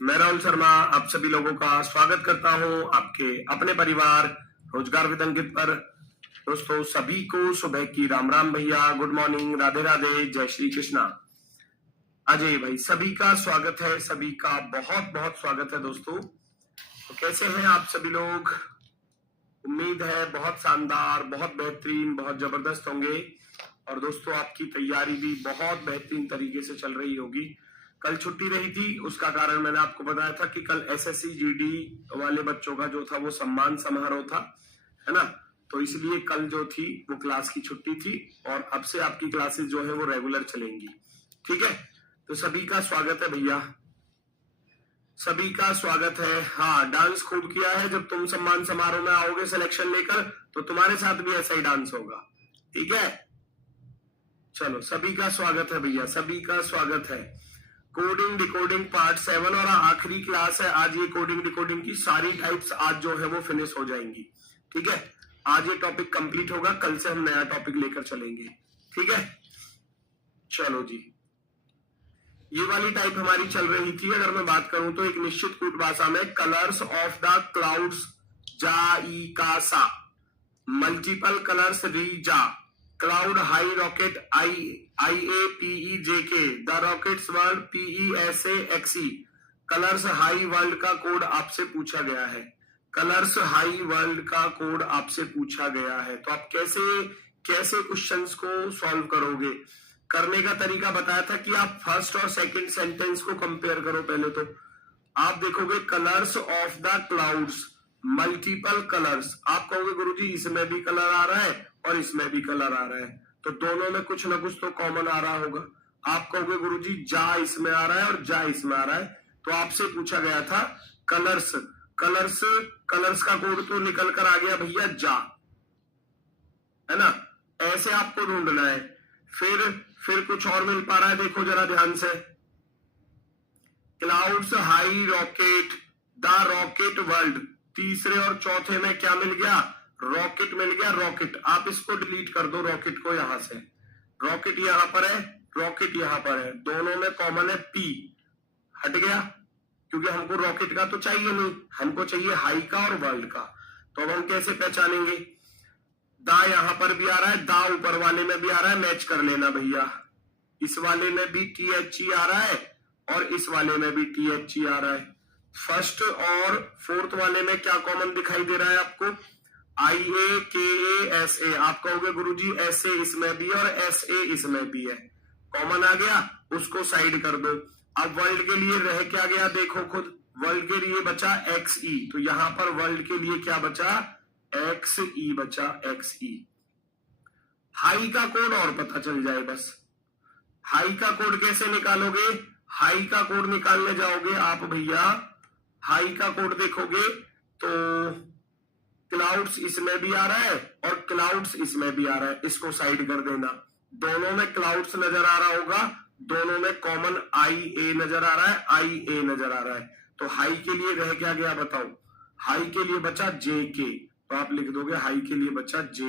मैं राहुल शर्मा आप सभी लोगों का स्वागत करता हूं आपके अपने परिवार रोजगार विद अंकित पर। दोस्तों सभी को सुबह की राम राम भैया, गुड मॉर्निंग, राधे राधे, जय श्री कृष्णा। अजय भाई सभी का स्वागत है, सभी का बहुत बहुत स्वागत है दोस्तों। तो कैसे हैं आप सभी लोग? उम्मीद है बहुत शानदार, बहुत बेहतरीन, बहुत जबरदस्त होंगे। और दोस्तों आपकी तैयारी भी बहुत बेहतरीन तरीके से चल रही होगी। कल छुट्टी रही थी, उसका कारण मैंने आपको बताया था कि कल एसएससी जीडी वाले बच्चों का जो था वो सम्मान समारोह था, है ना। तो इसलिए कल जो थी वो क्लास की छुट्टी थी और अब से आपकी क्लासेस जो है वो रेगुलर चलेंगी। ठीक है, तो सभी का स्वागत है भैया, सभी का स्वागत है। हाँ, डांस खूब किया है। जब तुम सम्मान समारोह में आओगे सिलेक्शन लेकर तो तुम्हारे साथ भी ऐसा ही डांस होगा। ठीक है, चलो सभी का स्वागत है भैया, सभी का स्वागत है। कोडिंग डिकोडिंग पार्ट 7 और आखिरी क्लास है आज। ये कोडिंग डिकोडिंग की सारी टाइप्स आज जो है वो फिनिश हो जाएंगी। ठीक है, आज ये टॉपिक कंप्लीट होगा, कल से हम नया टॉपिक लेकर चलेंगे। ठीक है, चलो जी, ये वाली टाइप हमारी चल रही थी। अगर मैं बात करूं तो एक निश्चित कूट भाषा में कलर्स ऑफ द क्लाउड्स जा ई का सा, मल्टीपल कलर्स री जा, cloud high rocket I A पीई J K, the rockets world पीई एस ए एक्सई। कलर्स हाई वर्ल्ड का कोड आपसे पूछा गया है, कलर्स हाई वर्ल्ड का कोड आपसे पूछा गया है। तो आप कैसे कैसे क्वेश्चंस को सॉल्व करोगे? करने का तरीका बताया था कि आप फर्स्ट और सेकंड सेंटेंस को कंपेयर करो। पहले तो आप देखोगे colours of the clouds, multiple colours. आप कहोगे गुरुजी इसमें भी कलर आ रहा है और इसमें भी कलर आ रहा है, तो दोनों में कुछ ना कुछ तो कॉमन आ रहा होगा। आप कहोगे गुरुजी जा इसमें आ रहा है और जा इसमें आ रहा है, तो आपसे पूछा गया था कलर्स। कलर्स कलर्स का कोड तो निकल कर आ गया भैया जा, है ना। ऐसे आपको ढूंढना है। फिर कुछ और मिल पा रहा है, देखो जरा ध्यान से। Clouds high rocket, the rocket world. तीसरे और चौथे में क्या मिल गया? रॉकेट मिल गया। रॉकेट आप इसको डिलीट कर दो, रॉकेट को यहां से। रॉकेट यहां पर है, रॉकेट यहां पर है, दोनों में कॉमन है पी, हट गया क्योंकि हमको रॉकेट का तो चाहिए नहीं, हमको चाहिए हाई का और वर्ल्ड का। तो अब हम कैसे पहचानेंगे? दा यहां पर भी आ रहा है, दा ऊपर वाले में भी आ रहा है, मैच कर लेना भैया। इस वाले में भी THE आ रहा है और इस वाले में भी THE आ रहा है। फर्स्ट और फोर्थ वाले में क्या कॉमन दिखाई दे रहा है आपको? IAKASA। आप कहोगे गुरुजी SA इसमें भी और SA इसमें भी है, कॉमन आ गया, उसको साइड कर दो। अब वर्ल्ड के लिए रह क्या गया देखो खुद, वर्ल्ड के लिए बचा XE, तो यहां पर वर्ल्ड के लिए क्या बचा? XE बचा, XE। हाई का कोड और पता चल जाए बस। हाई का कोड कैसे निकालोगे? हाई का कोड निकालने जाओगे आप भैया, हाई का कोड देखोगे तो क्लाउड्स इसमें भी आ रहा है और क्लाउड्स इसमें भी आ रहा है, इसको साइड कर देना। दोनों में क्लाउड्स नजर आ रहा होगा, दोनों में कॉमन IA नजर आ रहा है, IA नजर आ रहा है। तो हाई के लिए रह क्या गया बताओ? हाई के लिए बचा JK, तो आप लिख दोगे हाई के लिए बचा J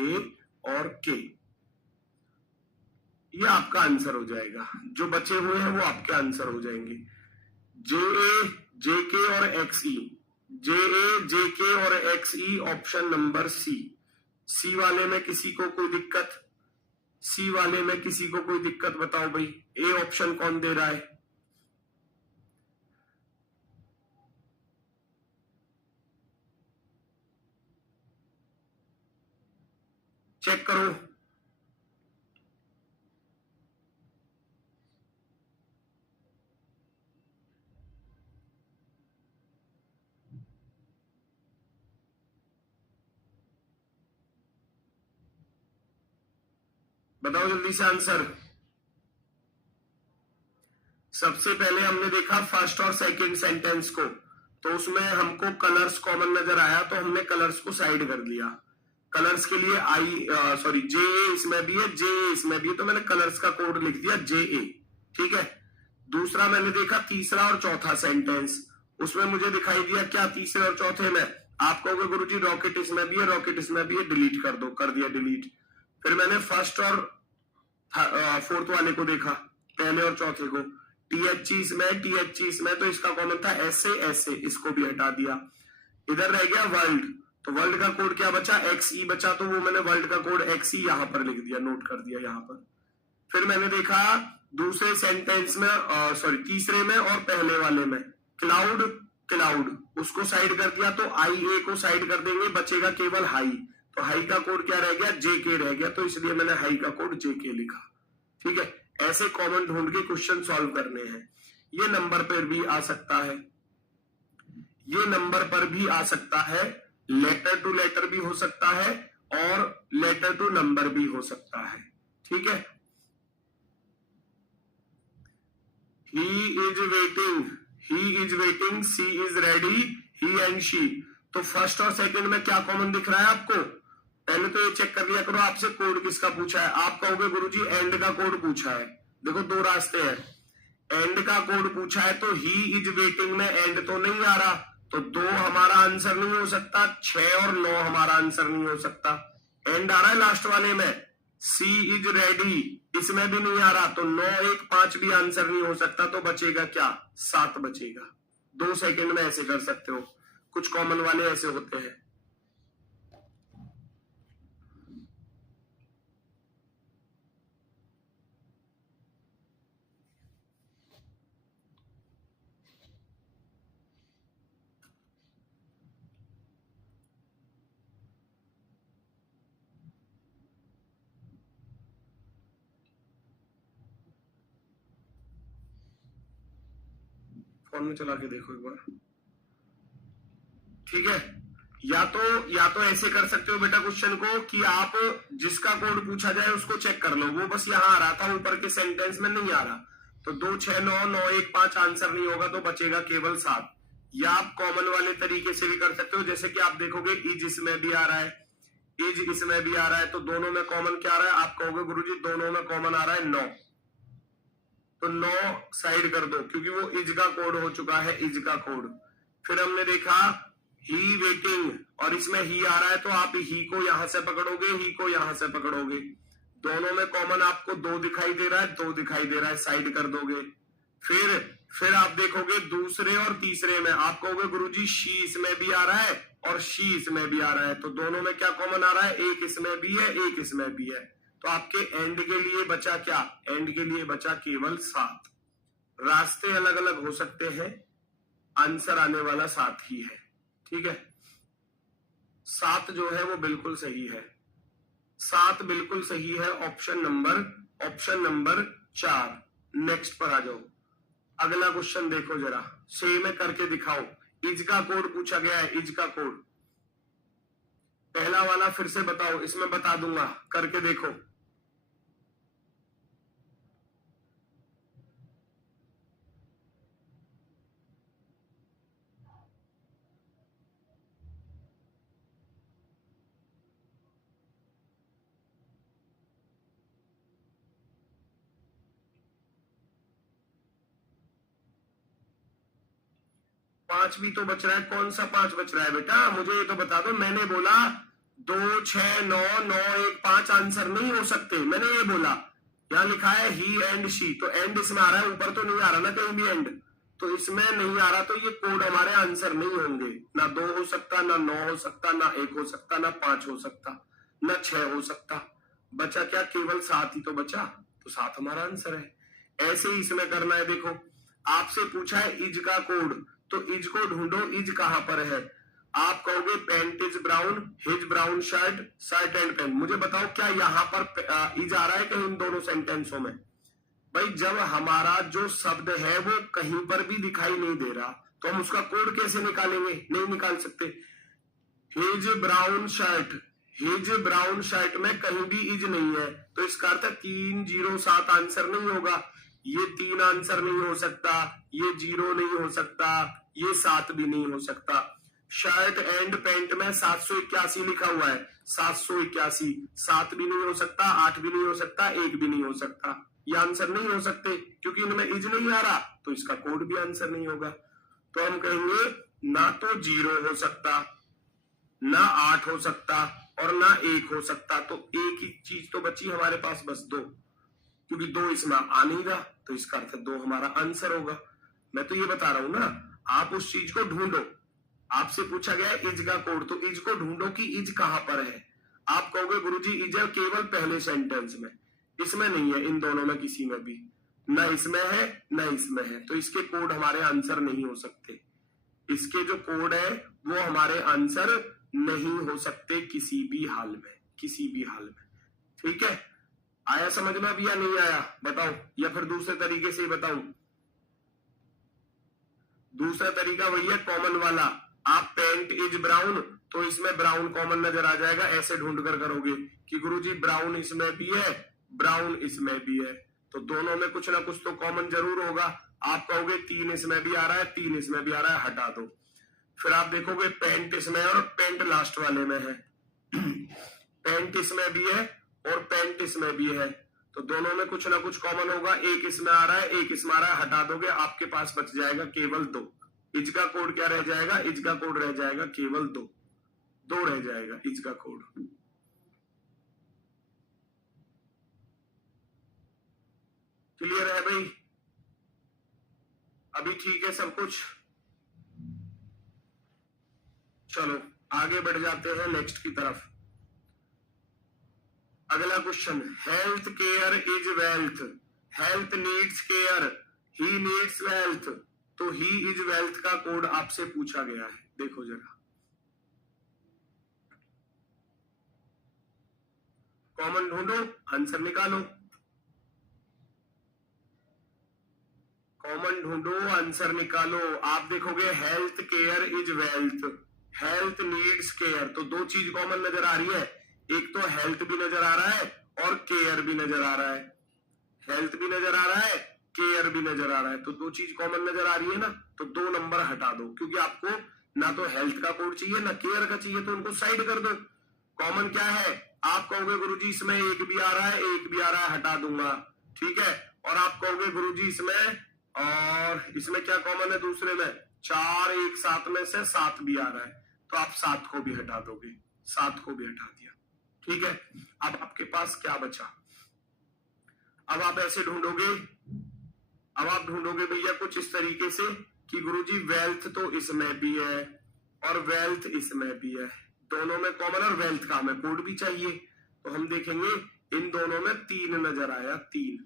और K। ये आपका आंसर हो जाएगा, जो बचे हुए हैं वो आपके आंसर हो जाएंगे। JA JK और XE, JA JK और XE, ऑप्शन नंबर सी वाले में किसी को कोई दिक्कत? सी वाले में किसी को कोई दिक्कत बताओ भाई, ए ऑप्शन कौन दे रहा है? चेक करो। बताओ जल्दी से आंसर। सबसे पहले हमने देखा फर्स्ट और सेकंड सेंटेंस को, तो उसमें हमको कलर्स कॉमन नजर आया, तो हमने कलर्स को साइड कर दिया। कलर्स के लिए JA इसमें भी है, JA इसमें भी है, तो मैंने कलर्स का कोड लिख दिया JA। ठीक है, दूसरा मैंने देखा तीसरा और चौथा सेंटेंस, उसमें मुझे दिखाई दिया क्या तीसरे और चौथे में? आप कहोगे गुरुजी रॉकेट इसमें भी है, रॉकेट इसमें भी है, डिलीट कर दो, कर दिया डिलीट। फिर मैंने फर्स्ट और फोर्थ वाले को देखा, पहले और चौथे को, TH इसमें, तो इसका कॉमन था ऐसे, इसको भी हटा दिया। इधर रह गया वर्ल्ड, तो वर्ल्ड का कोड क्या बचा, XE बचा, तो वो मैंने वर्ल्ड का कोड XE यहां पर लिख दिया, नोट कर दिया यहां पर। फिर मैंने देखा दूसरे सेंटेंस में, तीसरे में और पहले वाले में, क्लाउड उसको साइड कर दिया, तो IA को साइड कर देंगे, बचेगा केवल हाई। तो हाई का कोड क्या रह गया, JK रह गया, तो इसलिए मैंने हाई का कोड JK लिखा। ठीक है, ऐसे कॉमन ढूंढ के क्वेश्चन सॉल्व करने हैं। ये नंबर पर भी आ सकता है, ये नंबर पर भी आ सकता है, लेटर टू लेटर भी हो सकता है और लेटर टू नंबर भी हो सकता है। ठीक है, he is waiting, she is ready, he and she। तो फर्स्ट और सेकंड में क्या कॉमन दिख रहा है आपको, पहले तो ये चेक कर लिया करो आपसे कोड किसका पूछा है। आप कहोगे गुरुजी एंड का कोड पूछा है, देखो दो रास्ते हैं, एंड का कोड पूछा है तो ही इज वेटिंग में एंड तो नहीं आ रहा, तो 2 हमारा आंसर नहीं हो सकता, 6 और 9 हमारा आंसर नहीं हो सकता। एंड आ रहा है लास्ट वाले में, सी इज रेडी, इसमें भी नहीं आ रहा, तो 9, 1, 5 भी आंसर नहीं हो सकता, तो बचेगा क्या, 7 बचेगा। 2 सेकंड में ऐसे कर सकते हो, कुछ कॉमन वाले ऐसे होते हैं। फोन में चला के देखो एक बार। ठीक है, या तो ऐसे कर सकते हो बेटा क्वेश्चन को कि आप जिसका कोड पूछा जाए उसको चेक कर लो, वो बस यहां आ रहा था, ऊपर के सेंटेंस में नहीं आ रहा, तो 2, 6, 9, 9, 1, 5 आंसर नहीं होगा, तो बचेगा केवल 7। या आप कॉमन वाले तरीके से भी कर सकते हो, जैसे कि आप देखोगे इज इसमें भी आ रहा है, इज इसमें भी आ रहा है, तो दोनों में कॉमन क्या आ रहा है, आप कहोगे गुरुजी दोनों में कॉमन आ रहा है 9, तो 9 साइड कर दो, क्योंकि वो इज का कोड हो चुका है, इज का कोड। फिर हमने देखा ही वेटिंग, और इसमें ही आ रहा है, तो आप ही को यहां से पकड़ोगे, ही को यहां से पकड़ोगे, दोनों में कॉमन आपको 2 दिखाई दे रहा है, 2 दिखाई दे रहा है, साइड कर दोगे। फिर आप देखोगे दूसरे और तीसरे में, आप कहोगे गुरुजी शी इसमें भी आ रहा है और शी इसमें भी आ रहा है, तो दोनों में क्या कॉमन आ रहा है, एक इसमें भी है, एक इसमें भी है, तो आपके एंड के लिए बचा क्या, एंड के लिए बचा केवल 7। रास्ते अलग अलग हो सकते हैं, आंसर आने वाला 7 ही है। ठीक है, 7 जो है वो बिल्कुल सही है, 7 बिल्कुल सही है, ऑप्शन नंबर 4। नेक्स्ट पर आ जाओ, अगला क्वेश्चन देखो जरा, सेम में करके दिखाओ। इज का कोड पूछा गया है, इज का कोड पहला वाला फिर से बताओ, इसमें बता दूंगा, करके देखो। पांच भी तो बच रहा है, कौन सा 5 बच रहा है बेटा, मुझे ये तो बता दो। मैंने बोला 2, 6, 9, 9, 1, 5 आंसर नहीं हो सकते, मैंने ये बोला। यहाँ लिखा है ही एंड शी, तो एंड इसमें आ रहा है, ऊपर तो नहीं आ रहा ना कहीं भी एंड, तो इसमें नहीं आ रहा, तो ये कोड हमारे आंसर नहीं होंगे। ना 2 हो सकता, ना 9 हो सकता, ना 1 हो सकता, ना 5 हो सकता, ना 6 हो सकता, बचा क्या, केवल 7 ही तो बचा, तो 7 हमारा आंसर है। ऐसे ही इसमें करना है। देखो आपसे पूछा है इज का कोड, तो इज को ढूंढो, इज कहां पर है। आप कहोगे pant is brown, his brown shirt, shirt and pant. मुझे बताओ क्या यहाँ पर इज आ रहा है कहीं इन दोनों सेंटेंसों में? भाई जब हमारा जो शब्द है वो कहीं पर भी दिखाई नहीं दे रहा, तो हम उसका कोड कैसे निकालेंगे, नहीं निकाल सकते। हिज ब्राउन शर्ट में कहीं भी इज नहीं है, तो इसका अर्थ 307 आंसर नहीं होगा, ये 3 आंसर नहीं हो सकता, ये 0 नहीं हो सकता, ये 7 भी नहीं हो सकता। शर्ट एंड पेंट में 781 लिखा हुआ है, 781, 7 भी नहीं हो सकता, 8 भी नहीं हो सकता, 1 भी नहीं हो सकता, ये आंसर नहीं हो सकते, क्योंकि इनमें इज नहीं आ रहा, तो इसका कोड भी आंसर नहीं होगा। तो हम कहेंगे ना तो 0 हो सकता, ना 8 हो सकता, और ना 1 हो सकता, तो एक ही चीज तो बची हमारे पास, बस 2, क्योंकि 2 इसमें आ नहीं रहा, तो इसका अर्थ 2 हमारा आंसर होगा। मैं तो ये बता रहा हूं ना, आप उस चीज को ढूंढो। आपसे पूछा गया है इज का कोड, तो इज को ढूंढो कि इज कहां पर है। आप कहोगे गुरुजी इज है केवल पहले सेंटेंस में, इसमें नहीं है, इन दोनों में किसी में भी, ना इसमें है ना इसमें है, तो इसके कोड हमारे आंसर नहीं हो सकते। इसके जो कोड है वो हमारे आंसर नहीं हो सकते किसी भी हाल में, किसी भी हाल में। ठीक है, आया समझ में अब या नहीं आया बताओ, या फिर दूसरे तरीके से ही बताऊं? दूसरा तरीका वही है कॉमन वाला। आप पेंट इज ब्राउन, तो इसमें ब्राउन कॉमन नजर आ जाएगा, ऐसे ढूंढ कर करोगे कि गुरुजी ब्राउन इसमें भी है, ब्राउन इसमें भी है, तो दोनों में कुछ ना कुछ तो कॉमन जरूर होगा। आप कहोगे 3 इसमें भी आ रहा है, 3 इसमें भी आ रहा है, हटा दो। फिर आप देखोगे पेंट इसमें है और पेंट लास्ट वाले में है, पेंट इसमें भी है और पेंट इसमें भी है, तो दोनों में कुछ ना कुछ कॉमन होगा। एक इसमें आ रहा है, एक इसमें आ रहा है, हटा दोगे, आपके पास बच जाएगा केवल 2। इज का कोड क्या रह जाएगा? इज का कोड रह जाएगा केवल 2, 2 रह जाएगा इज का कोड। क्लियर है भाई? अभी ठीक है सब कुछ? चलो आगे बढ़ जाते हैं नेक्स्ट की तरफ। अगला question, health care is wealth, health needs care, he needs wealth, तो ही इज वेल्थ का कोड आपसे पूछा गया है। देखो जरा, कॉमन ढूंढो, आंसर निकालो, कॉमन ढूंढो, आंसर निकालो। आप देखोगे health care is wealth, health needs care, तो 2 चीज कॉमन नजर आ रही है, एक तो हेल्थ भी नजर आ रहा है और केयर भी नजर आ रहा है, हेल्थ भी नजर आ रहा है, केयर भी नजर आ रहा है, तो 2 चीज कॉमन नजर आ रही है ना, तो 2 नंबर हटा दो, क्योंकि आपको ना तो हेल्थ का कोड चाहिए ना केयर का चाहिए, तो उनको साइड कर दो। कॉमन क्या है? आप कहोगे गुरुजी इसमें एक भी आ रहा है, एक भी आ रहा है, हटा दूंगा, ठीक है। और आप कहोगे गुरुजी इसमें और इसमें क्या कॉमन है दूसरे में? 4 एक साथ में से 7 भी आ रहा है, तो आप 7 को भी हटा दोगे, 7 को भी हटा दिया, ठीक है। अब आपके पास क्या बचा? अब आप ऐसे ढूंढोगे, अब आप ढूंढोगे भैया कुछ इस तरीके से कि गुरुजी वेल्थ तो इसमें भी है और वेल्थ इसमें भी है, दोनों में कॉमन, और वेल्थ का हमें कोड भी चाहिए, तो हम देखेंगे इन दोनों में 3 नजर आया, 3,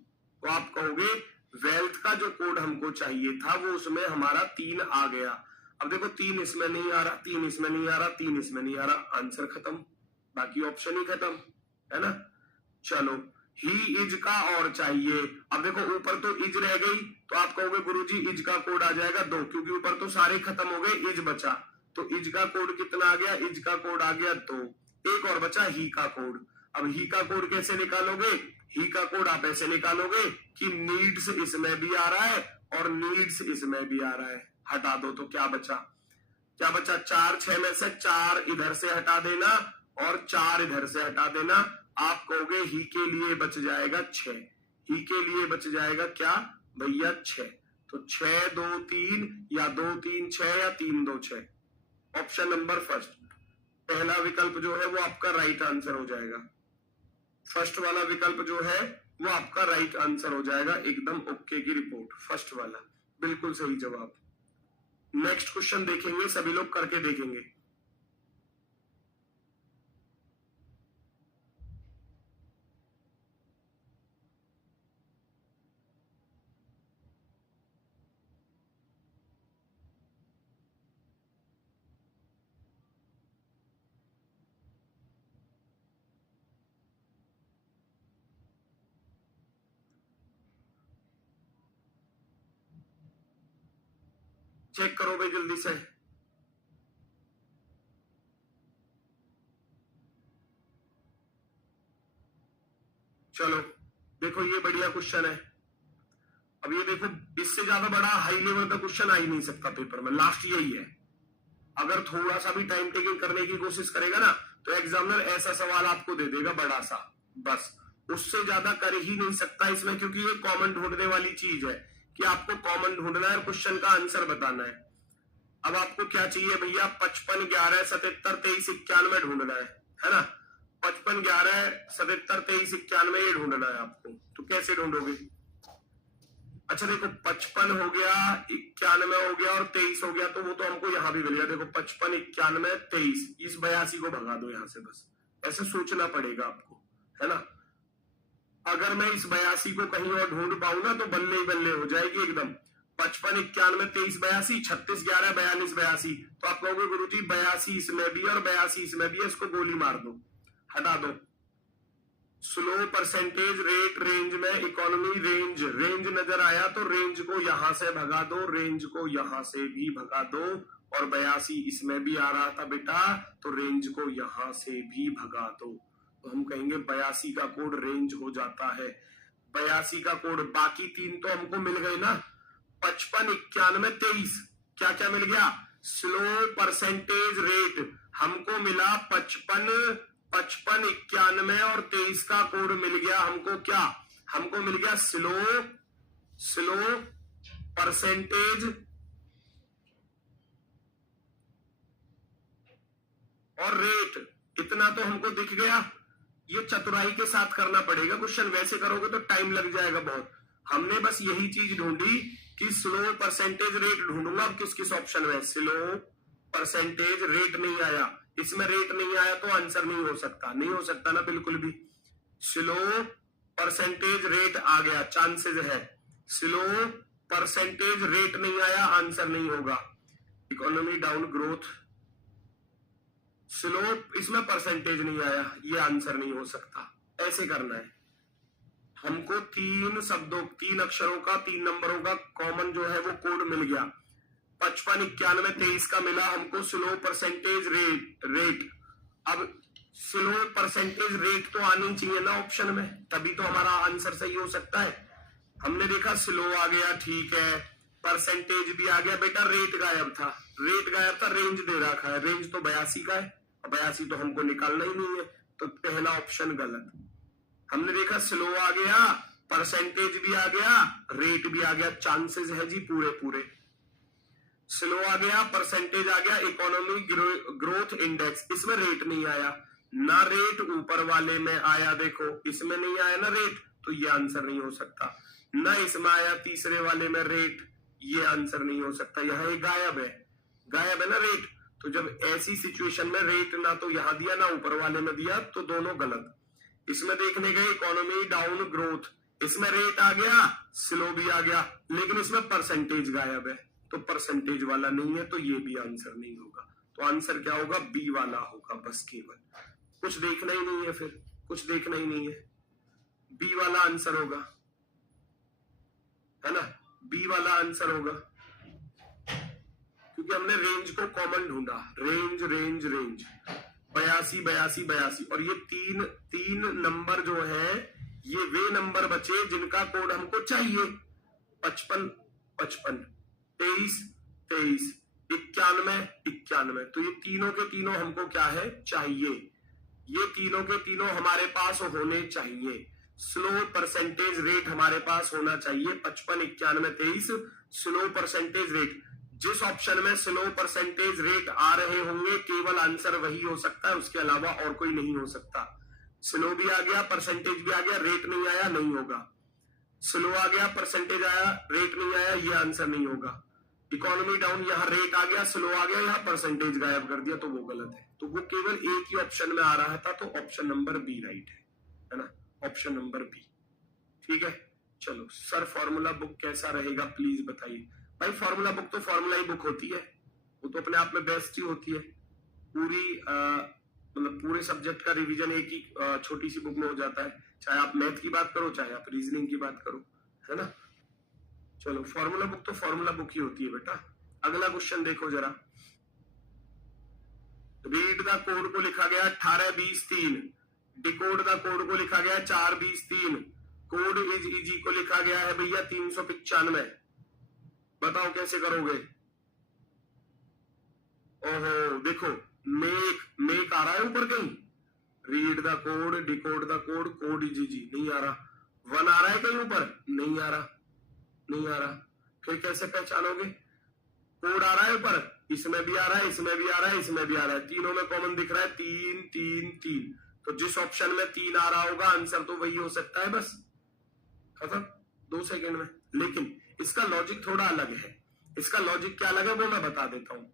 तो आप कहोगे वेल्थ का जो कोड हमको चाहिए था वो उसमें हमारा 3 आ गया। अब देखो 3 इसमें नहीं आ रहा, 3 इसमें नहीं आ रहा, 3 इसमें नहीं आ रहा, आंसर खत्म, बाकी ऑप्शन ही खत्म, है ना। चलो ही इज का और चाहिए। अब देखो ऊपर तो इज रह गई, तो आप कहोगे गुरुजी इज का कोड आ जाएगा 2, क्योंकि ऊपर तो सारे खत्म हो गए, इज बचा, तो इज का कोड कितना आ गया? इज का कोड आ गया 2, एक और बचा ही का कोड। अब ही का कोड कैसे निकालोगे? ही का कोड आप ऐसे निकालोगे कि नीड्स इसमें भी आ रहा है और नीड्स इसमें भी आ रहा है, हटा दो, तो क्या बचा? क्या बचा? 4, 6 में से 4 इधर से हटा देना और 4 इधर से हटा देना, आप कहोगे ही के लिए बच जाएगा 6, ही के लिए बच जाएगा क्या भैया? 6, तो 6 2 3 या 2 3 6 या 3 2 6, ऑप्शन नंबर फर्स्ट, पहला विकल्प जो है वो आपका राइट आंसर हो जाएगा, फर्स्ट वाला विकल्प जो है वो आपका राइट आंसर हो जाएगा, एकदम ओके की रिपोर्ट, फर्स्ट वाला बिल्कुल सही जवाब। नेक्स्ट क्वेश्चन देखेंगे, सभी लोग करके देखेंगे। चेक करो भाई जल्दी से। चलो देखो ये बढ़िया क्वेश्चन है। अब ये देखो इससे ज्यादा बड़ा हाई लेवल का क्वेश्चन आ ही नहीं सकता पेपर में, लास्ट यही है। अगर थोड़ा सा भी टाइम टेकिंग करने की कोशिश करेगा ना तो एग्जामिनर ऐसा सवाल आपको दे देगा बड़ा सा, बस उससे ज्यादा कर ही नहीं सकता इसमें, क्योंकि ये कॉमन ढूंढने वाली चीज है कि आपको कॉमन ढूंढना है और क्वेश्चन का आंसर बताना है। अब आपको क्या चाहिए भैया? 55 11 77 23 91 ढूंढना है ना। 55 11 77 23 91 ये ढूंढना है आपको, तो कैसे ढूंढोगे? अच्छा देखो 55 हो गया, 91 हो गया और 23 हो गया, तो वो तो हमको यहाँ भी मिल गया। देखो 55, 91, 23, इस 82 को भगा दो यहाँ से, बस ऐसे सोचना पड़ेगा आपको, है ना। अगर मैं इस 82 को कहीं और ढूंढ पाऊं ना तो बल्ले ही बल्ले हो जाएगी एकदम। 55, 91, 23, 82, 36, 11, 42, 82, तो आप कहोगे गुरुजी 82 इसमें भी और 82 इसमें भी है, इसको गोली मार दो, हटा दो। स्लो परसेंटेज रेट रेंज में इकोनॉमी रेंज, रेंज नजर आया तो रेंज को यहां से भगा दो, रेंज को यहां से भी भगा दो, और 82 इसमें भी आ रहा था बेटा, तो रेंज को यहां से भी भगा दो, तो हम कहेंगे 82 का कोड रेंज हो जाता है। 82 का कोड, बाकी तीन तो हमको मिल गए ना, 55, 91, 23, क्या क्या मिल गया, स्लो परसेंटेज रेट हमको मिला 55, 55, 91 और 23 का कोड मिल गया हमको, क्या हमको मिल गया स्लो परसेंटेज और रेट, इतना तो हमको दिख गया। ये चतुराई के साथ करना पड़ेगा क्वेश्चन, वैसे करोगे तो टाइम लग जाएगा बहुत। हमने बस यही चीज ढूंढी कि स्लो परसेंटेज रेट ढूंढूंगा, अब किस किस ऑप्शन में स्लो परसेंटेज रेट नहीं आया, इसमें रेट नहीं आया तो आंसर नहीं हो सकता, नहीं हो सकता ना बिल्कुल भी। स्लो परसेंटेज रेट आ गया, चांसेस है, स्लो परसेंटेज रेट नहीं आया, आंसर नहीं होगा। इकोनॉमी डाउन ग्रोथ, स्लो, इसमें परसेंटेज नहीं आया, ये आंसर नहीं हो सकता। ऐसे करना है हमको, तीन शब्दों, तीन अक्षरों का, तीन नंबरों का कॉमन जो है वो कोड मिल गया। 55, 91, 23 का मिला हमको स्लो परसेंटेज रेट। अब स्लो परसेंटेज रेट तो आनी चाहिए ना ऑप्शन में, तभी तो हमारा आंसर सही हो सकता है। हमने देखा स्लो आ गया, ठीक है, परसेंटेज भी आ गया, बेटा रेट गायब था, रेट गायब था, रेंज दे रखा है, रेंज तो 82 का है, 82 तो हमको निकालना ही नहीं है, तो पहला ऑप्शन गलत। हमने देखा स्लो आ गया, परसेंटेज भी आ गया, रेट भी आ गया, चांसेस है जी पूरे पूरे। स्लो आ गया, परसेंटेज आ गया, इकोनॉमी ग्रोथ इंडेक्स, इसमें रेट नहीं आया ना, रेट ऊपर वाले में आया, देखो इसमें नहीं आया ना रेट, तो ये आंसर नहीं हो सकता ना, इसमें आया तीसरे वाले में रेट, ये आंसर नहीं हो सकता, यहाँ ये गायब है ना रेट। तो जब ऐसी सिचुएशन में रेट ना तो यहां दिया ना ऊपर वाले में दिया, तो दोनों गलत। इसमें देखने गए इकोनॉमी डाउन ग्रोथ, इसमें रेट आ गया, स्लो भी आ गया, लेकिन इसमें परसेंटेज गायब है, तो परसेंटेज वाला नहीं है, तो ये भी आंसर नहीं होगा। तो आंसर क्या होगा, बी वाला होगा, बस केवल कुछ देखना ही नहीं है, फिर कुछ देखना ही नहीं है, बी वाला आंसर होगा, है ना, बी वाला आंसर होगा, क्योंकि हमने रेंज को कॉमन ढूंढा, रेंज रेंज रेंज 82, 82, 82, और ये तीन नंबर जो है ये वे नंबर बचे जिनका कोड हमको चाहिए। 55, 55, 23, 23, 91, 91, तो ये तीनों के तीनों हमको क्या है चाहिए, ये तीनों के तीनों हमारे पास होने चाहिए। स्लो परसेंटेज रेट हमारे पास होना चाहिए, 55, 91, 23 स्लो परसेंटेज रेट। जिस ऑप्शन में स्लो परसेंटेज रेट आ रहे होंगे केवल आंसर वही हो सकता है, उसके अलावा और कोई नहीं हो सकता। स्लो भी आ गया, परसेंटेज भी आ गया, रेट नहीं आया, नहीं होगा। स्लो आ गया, परसेंटेज आया, रेट नहीं आया, ये आंसर नहीं होगा। इकोनॉमी डाउन, यहाँ रेट आ गया, स्लो आ गया, यहाँ परसेंटेज गायब कर दिया, तो वो गलत है। तो वो केवल एक ही ऑप्शन में आ रहा था, तो ऑप्शन नंबर बी राइट है ना, ऑप्शन नंबर बी। ठीक है, चलो सर फॉर्मूला बुक कैसा रहेगा प्लीज बताइए। भाई फॉर्मूला बुक तो फॉर्मूला ही बुक होती है, वो तो अपने आप में बेस्ट ही होती है। पूरी मतलब पूरे सब्जेक्ट का रिवीजन एक ही छोटी सी बुक में हो जाता है, चाहे आप मैथ की बात करो चाहे आप रीजनिंग की बात करो, है ना। चलो फॉर्मूला बुक तो फॉर्मूला बुक ही होती है बेटा। अगला क्वेश्चन देखो जरा, रीड द कोड को लिखा गया 18, 20, 3, डिकोड द कोड को लिखा गया 4, 20, 3, कोड इज इजी को लिखा गया है भैया 395। बताओ कैसे करोगे। ओहो देखो मेक आ रहा है ऊपर कहीं, read the code, decode the code, code is easy नहीं आ रहा, 1 आ रहा है कहीं ऊपर, नहीं आ रहा, नहीं आ रहा, फिर कैसे पहचानोगे। कोड आ रहा है ऊपर, इसमें भी आ रहा है, इसमें भी आ रहा है, इसमें भी आ रहा है, तीनों में कॉमन दिख रहा है 3, 3, 3, तो जिस ऑप्शन में 3 आ रहा होगा आंसर तो वही हो सकता है, बस खत्म 2 सेकंड में। लेकिन इसका लॉजिक थोड़ा अलग है। इसका लॉजिक क्या अलग है वो मैं बता देता हूं।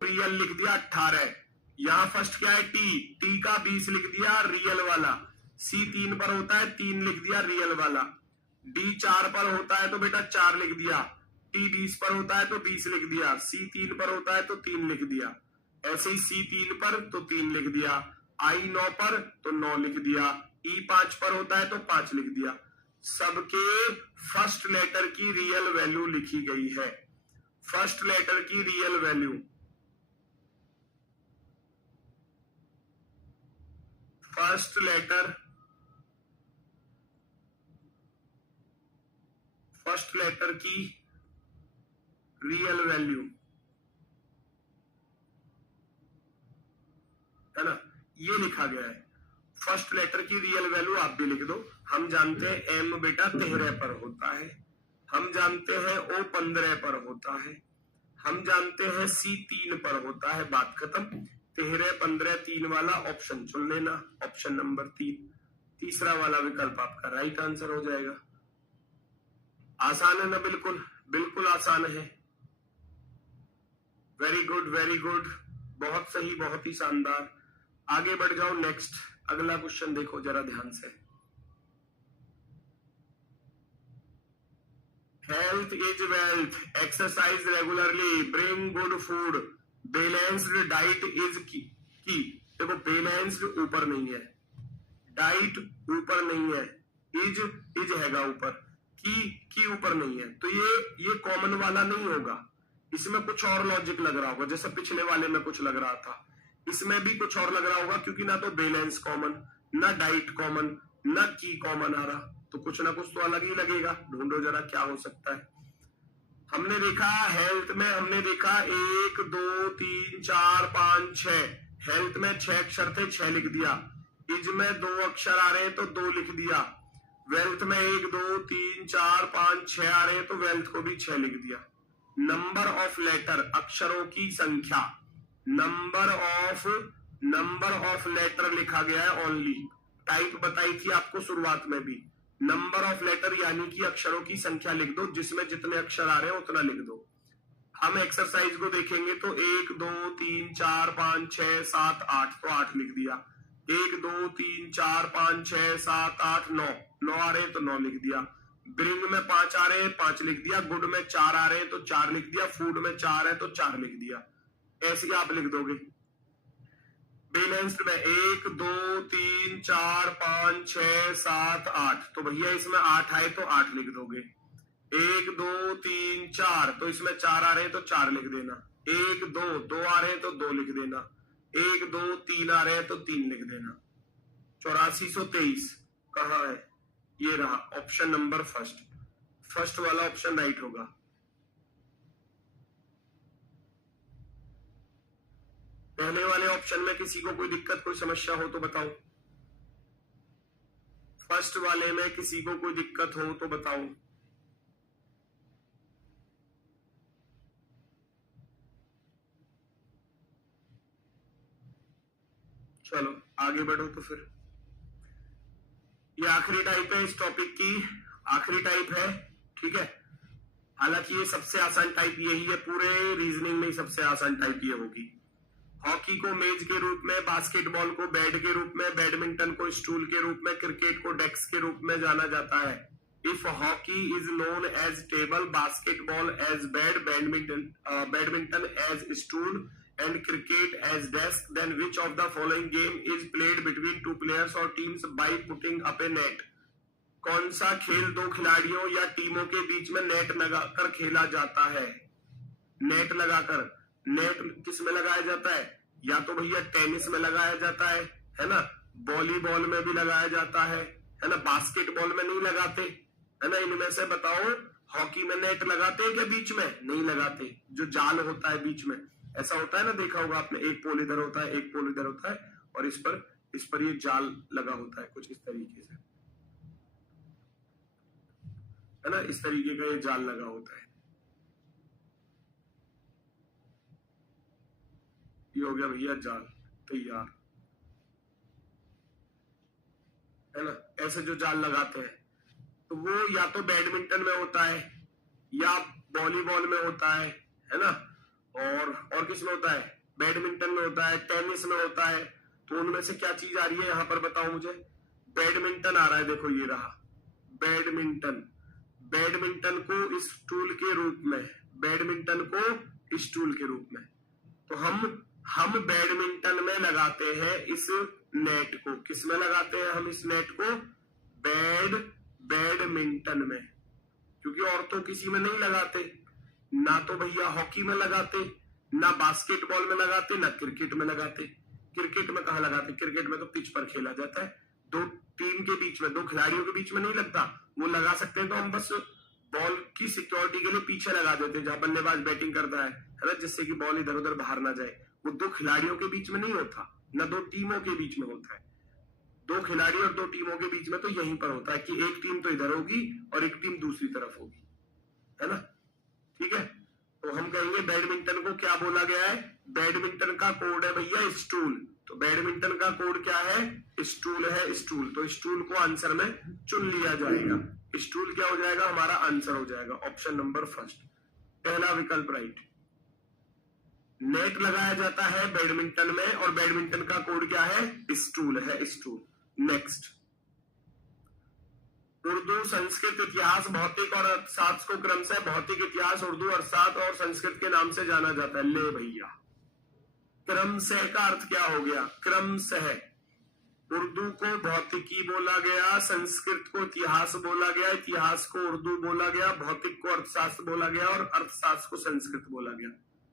रियल लिख दिया 18, यहां फर्स्ट क्या है टी का 20 लिख दिया रियल वाला, सी 3 पर होता है 3 लिख दिया रियल वाला, डी 4 पर होता है तो बेटा 4 लिख दिया, टी 20 पर होता है तो 20 लिख दिया, सी 3 पर होता है तो 3 लिख दिया, ऐसे ही सी 3 पर तो 3 लिख दिया, आई 9 पर तो 9 लिख दिया, ई 5 पर होता है तो 5 लिख दिया। सबके फर्स्ट लेटर की रियल वैल्यू लिखी गई है। फर्स्ट लेटर की रियल वैल्यू, फर्स्ट लेटर की रियल वैल्यू है ना, ये लिखा गया है। फर्स्ट लेटर की रियल वैल्यू आप भी लिख दो। हम जानते हैं एम बेटा 13 पर होता है, हम जानते हैं ओ 15 पर होता है, हम जानते हैं सी 3 पर होता है, बात खत्म। 13 15 3 वाला ऑप्शन चुन लेना, ऑप्शन नंबर 3, तीसरा वाला विकल्प आपका राइट आंसर हो जाएगा। आसान है ना, बिल्कुल बिल्कुल आसान है। वेरी गुड वेरी गुड, बहुत सही, बहुत ही शानदार। आगे बढ़ जाओ, नेक्स्ट अगला क्वेश्चन देखो जरा ध्यान से। Health is wealth, exercise regularly, bring good food, balanced diet is की। देखो बैलेंस्ड ऊपर नहीं है, डाइट ऊपर नहीं है, इज हैगा ऊपर, की ऊपर नहीं है, तो ये कॉमन वाला नहीं होगा। इसमें कुछ और लॉजिक लग रहा होगा, जैसे पिछले वाले में कुछ लग रहा था, इसमें भी कुछ और लग रहा होगा, क्योंकि ना तो बैलेंस कॉमन, ना डाइट कॉमन, ना की कॉमन आ रहा, तो कुछ ना कुछ तो अलग ही लगेगा। ढूंढो जरा क्या हो सकता है। हमने देखा हेल्थ में, हमने देखा 1 2 3 4 5 6, हेल्थ में 6 अक्षर थे 6 लिख दिया, इज में 2 अक्षर आ रहे हैं तो 2 लिख दिया, वेल्थ में 1 2 3 4 5 6 आ रहे हैं तो वेल्थ को भी 6 लिख दिया। नंबर ऑफ लेटर, अक्षरों की संख्या, नंबर ऑफ लेटर लिखा गया है ओनली। टाइप बताई थी आपको शुरुआत में भी, नंबर ऑफ लेटर यानी कि अक्षरों की संख्या लिख दो, जिसमें जितने अक्षर आ रहे हैं उतना लिख दो। हम एक्सरसाइज को देखेंगे तो 1 2 3 4 5 6 7 8, तो 8 लिख दिया, 1 2 3 4 5 6 7 8 9, 9 आ रहे हैं तो 9 लिख दिया, ब्रिंग में 5 आ रहे हैं 5 लिख दिया, गुड में 4 आ रहे हैं तो 4 लिख दिया, फूड में 4 है तो 4 लिख दिया। ऐसे ही आप लिख दोगे। बैलेंस्ड में 1 2 3 4 5 6 7 8, तो भैया इसमें 8 आए तो 8 लिख दोगे। 1 2 3 4, तो इसमें 4 आ रहे हैं तो 4 लिख देना, 1 2 2 आ रहे हैं तो 2 लिख देना, 1 2 3 आ रहे हैं तो 3 लिख देना। 8423 कहाँ है, ये रहा ऑप्शन नंबर फर्स्ट वाला ऑप्शन राइट होगा। पहले वाले ऑप्शन में किसी को कोई दिक्कत कोई समस्या हो तो बताओ, फर्स्ट वाले में किसी को कोई दिक्कत हो तो बताओ। चलो आगे बढ़ो तो फिर, ये आखिरी टाइप है इस टॉपिक की, आखिरी टाइप है, ठीक है। हालांकि ये सबसे आसान टाइप यही है, पूरे रीजनिंग में सबसे आसान टाइप ये होगी। हॉकी को मेज के रूप में, बास्केटबॉल को बैट के रूप में, बैडमिंटन को स्टूल के रूप में, क्रिकेट को डेस्क के रूप में जाना जाता है। If hockey is known as table, basketball as bed, badminton as stool and cricket as desk, then which of the following game is played between 2 players और teams by putting up a net. कौन सा खेल 2 खिलाड़ियों या टीमों के बीच में net लगाकर खेला जाता है। नेट लगाकर, नेट किस में लगाया जाता है, या तो भैया टेनिस में लगाया जाता है ना, वॉलीबॉल में भी लगाया जाता है ना, बास्केटबॉल में नहीं लगाते, है ना। इनमें से बताओ, हॉकी में नेट लगाते हैं क्या बीच में, नहीं लगाते, जो जाल होता है बीच में, ऐसा होता है ना, देखा होगा आपने, एक पोल इधर होता है एक पोल इधर होता है, और इस पर ये जाल लगा होता है कुछ इस तरीके से, है ना, इस तरीके का ये जाल लगा होता है। ये हो गया भैया जाल तैयार। है ना, ऐसे जो जाल लगाते हैं, तो वो या तो बैडमिंटन में होता है या वॉलीबॉल में होता है ना, और किस में होता है, बैडमिंटन में होता है, टेनिस में होता है। तो उनमें से क्या चीज आ रही है यहाँ पर बताओ मुझे। बैडमिंटन आ रहा है, देखो ये रहा बैडमिंटन। बैडमिंटन को स्टूल के रूप में, बैडमिंटन को स्टूल के रूप में, तो हम बैडमिंटन में लगाते हैं इस नेट को। किस में लगाते हैं हम इस नेट को? बैडमिंटन में, क्योंकि और तो किसी में नहीं लगाते, ना तो भैया हॉकी में लगाते, ना बास्केटबॉल में लगाते, ना क्रिकेट में लगाते। क्रिकेट में कहाँ लगाते? क्रिकेट में तो पिच पर खेला जाता है, दो टीम के बीच में, दो खिलाड़ियों के बीच में नहीं लगता। वो लगा सकते हैं तो हम बस बॉल की सिक्योरिटी के लिए पीछे लगा देते हैं, जहां बल्लेबाज बैटिंग करता है ना, जिससे कि बॉल इधर उधर बाहर ना जाए। वो दो खिलाड़ियों के बीच में नहीं होता, ना दो टीमों के बीच में होता है। दो खिलाड़ी और दो टीमों के बीच में तो यहीं पर होता है कि एक टीम तो इधर होगी और एक टीम दूसरी तरफ होगी, है ना, ठीक है। तो हम कहेंगे बैडमिंटन को क्या बोला गया है? बैडमिंटन का कोड है भैया स्टूल। तो बैडमिंटन का कोड क्या है? स्टूल है, स्टूल। तो स्टूल को आंसर में चुन लिया जाएगा। स्टूल क्या हो जाएगा? हमारा आंसर हो जाएगा ऑप्शन नंबर फर्स्ट, पहला विकल्प राइट। नेट लगाया जाता है बैडमिंटन में और बैडमिंटन का कोड क्या है? स्टूल है, स्टूल। नेक्स्ट, उर्दू, संस्कृत, इतिहास, भौतिक और अर्थशास्त्र को क्रमशः भौतिक, इतिहास, उर्दू, अर्थशास्त्र और संस्कृत के नाम से जाना जाता है। ले भैया, क्रमशः का अर्थ क्या हो गया? क्रमशः। उर्दू को भौतिकी बोला गया, संस्कृत को इतिहास बोला गया, इतिहास को उर्दू बोला गया, भौतिक को अर्थशास्त्र बोला गया और अर्थशास्त्र को संस्कृत बोला गया।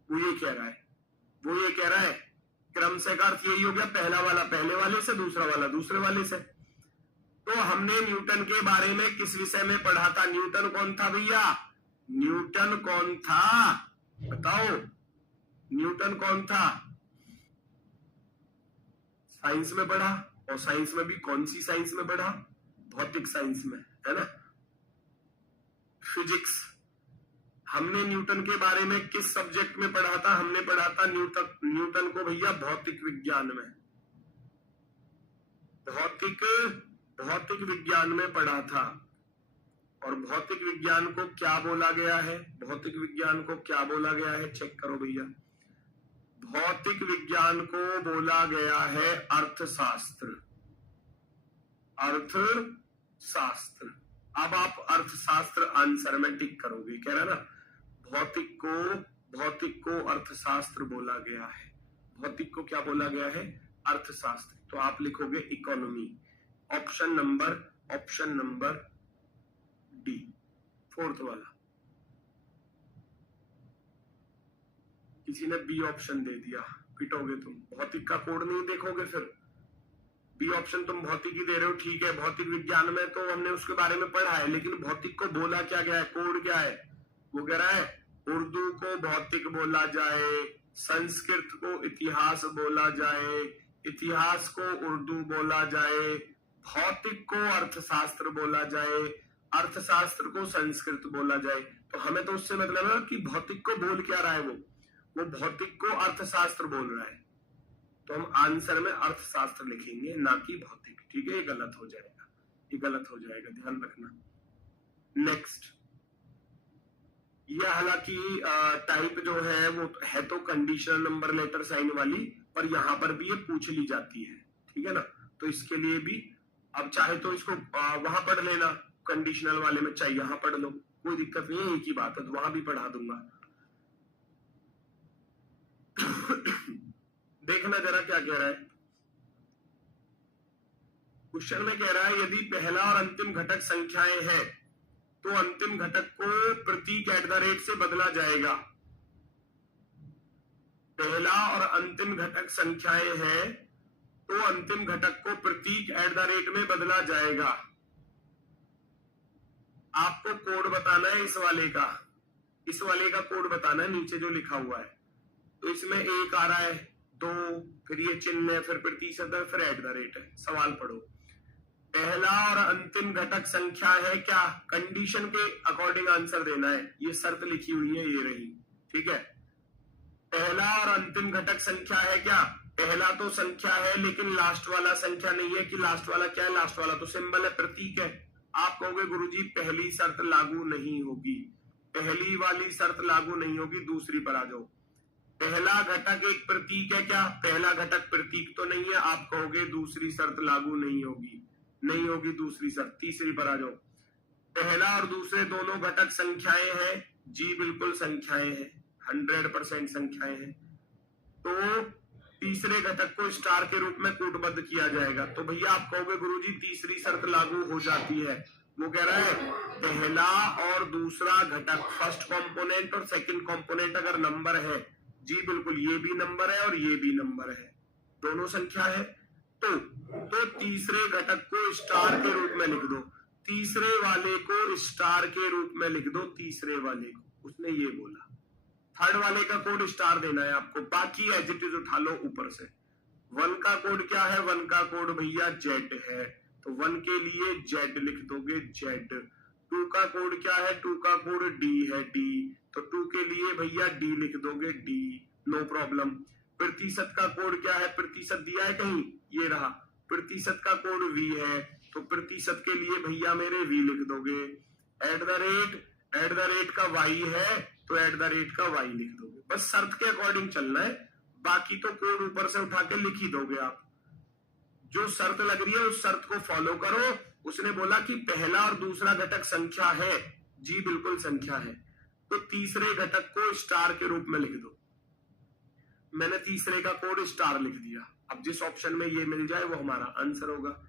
वो ये कह रहा है, वो ये कह रहा है क्रमशः का अर्थ यही हो गया, पहला वाला पहले वाले से, दूसरा वाला दूसरे वाले से। तो हमने न्यूटन के बारे में किस विषय में पढ़ा था? न्यूटन कौन था भैया? न्यूटन कौन था बताओ? न्यूटन कौन था? साइंस में पढ़ा, और साइंस में भी कौन सी साइंस में पढ़ा? भौतिक साइंस में, है ना, फिजिक्स। हमने न्यूटन के बारे में किस सब्जेक्ट में पढ़ा था? हमने पढ़ा था न्यूटन को भैया भौतिक विज्ञान में, भौतिक विज्ञान में पढ़ा था। और भौतिक विज्ञान को क्या बोला गया है? भौतिक विज्ञान को क्या बोला गया है? चेक करो भैया, भौतिक विज्ञान को बोला गया है अर्थशास्त्र, अर्थशास्त्र। अब आप अर्थशास्त्र आंसर में टिक करोगे, कह रहा ना, भौतिक को अर्थशास्त्र बोला गया है। भौतिक को क्या बोला गया है? अर्थशास्त्र। तो आप लिखोगे economy, option number D, fourth वाला। किसी ने बी ऑप्शन दे दिया, पिटोगे तुम। भौतिक का कोड नहीं देखोगे फिर। बी ऑप्शन तुम भौतिक ही दे रहे हो, ठीक है। भौतिक विज्ञान में तो हमने उसके बारे में पढ़ा है, लेकिन भौतिक को बोला क्या गया है? कोड क्या है? वो कह रहा है उर्दू को भौतिक बोला जाए, संस्कृत को इतिहास बोला जाए, इतिहास को उर्दू बोला जाए, भौतिक को अर्थशास्त्र बोला जाए, अर्थशास्त्र को संस्कृत बोला जाए। तो हमें तो उससे मतलब है कि भौतिक को बोल क्या रहा है, वो भौतिक को अर्थशास्त्र बोल रहा है। तो हम आंसर में अर्थशास्त्र लिखेंगे, ना कि भौतिक, ठीक है। ये गलत हो जाएगा, ये गलत हो जाएगा, ध्यान रखना। नेक्स्ट, ये हालांकि टाइप जो है वो है तो कंडीशनल नंबर लेटर साइन वाली, पर यहां पर भी ये पूछ ली जाती है, ठीक है ना। तो इसके लिए भी अब चाहे तो इसको वहां पढ़ लेना, कंडीशनल वाले में, चाहे यहां पढ़ लो, कोई दिक्कत नहीं है, एक ही बात है, तो वहां भी पढ़ा दूंगा। देखना जरा क्या कह रहा है क्वेश्चन में। कह रहा है यदि पहला और अंतिम घटक संख्याएं हैं तो अंतिम घटक को प्रतीक @ से बदला जाएगा। पहला और अंतिम घटक संख्याएं हैं तो अंतिम घटक को प्रतीक @ में बदला जाएगा। आपको कोड बताना है इस वाले का कोड बताना है, नीचे जो लिखा हुआ है। तो इसमें 1 आ रहा है, 2, फिर ये चिन्ह है, फिर प्रतिशत है, फिर @ है। सवाल पढ़ो, पहला और अंतिम घटक संख्या है क्या? कंडीशन के अकॉर्डिंग आंसर देना है, ये शर्त लिखी हुई है, ये रही, ठीक है। पहला और अंतिम घटक संख्या है क्या? पहला तो संख्या है लेकिन लास्ट वाला संख्या नहीं है कि लास्ट वाला क्या है, लास्ट वाला तो सिंबल है, प्रतीक है। आप कहोगे गुरुजी पहली शर्त लागू नहीं होगी, पहली वाली शर्त लागू नहीं होगी, दूसरी पर आ जाओ। पहला घटक एक प्रतीक है क्या, पहला घटक प्रतीक तो नहीं है, आप कहोगे दूसरी शर्त लागू नहीं होगी, नहीं होगी दूसरी शर्त। तीसरी पर आ जाओ, पहला और दूसरे दोनों घटक संख्याएं हैं, जी बिल्कुल संख्याएं हैं, 100% संख्याएं हैं, तो तीसरे घटक को स्टार के रूप में कूटबद्ध किया जाएगा। तो भैया आप कहोगे गुरुजी तीसरी शर्त लागू हो जाती है। वो कह रहा है पहला और दूसरा घटक, फर्स्ट कंपोनेंट और सेकंड कंपोनेंट अगर नंबर है, जी बिल्कुल ये भी नंबर है और ये भी नंबर है, दोनों संख्या है, तो तीसरे घटक को स्टार के रूप में लिख दो, तीसरे वाले को स्टार के रूप में लिख दो, तीसरे वाले को, उसने ये बोला। थर्ड वाले का कोड स्टार देना है आपको, बाकी एडजेक्टिव उठा लो ऊपर से। 1 का कोड क्या है, 1 का कोड भैया जेड है, तो 1 के लिए जेड लिख दोगे, जेड। 2 का कोड क्या है, 2 का कोड डी है, डी, तो 2 के लिए भैया डी लिख दोगे, डी, नो प्रॉब्लम। प्रतिशत का कोड क्या है, प्रतिशत दिया है कहीं, ये रहा, प्रतिशत का कोड वी है, तो प्रतिशत के लिए भैया मेरे वी लिख दोगे। एट द रेट का वाई है, तो एट द रेट का वाई लिख दोगे। बस शर्त के अकॉर्डिंग चलना है, बाकी तो कोड ऊपर से उठा के लिख ही दोगे आप। जो शर्त लग रही है उस शर्त को फॉलो करो। उसने बोला कि पहला और दूसरा घटक संख्या है, जी बिल्कुल संख्या है, तो तीसरे घटक को स्टार के रूप में लिख दो। मैंने तीसरे का कोड स्टार लिख दिया। अब जिस ऑप्शन में ये मिल जाए वो हमारा आंसर होगा,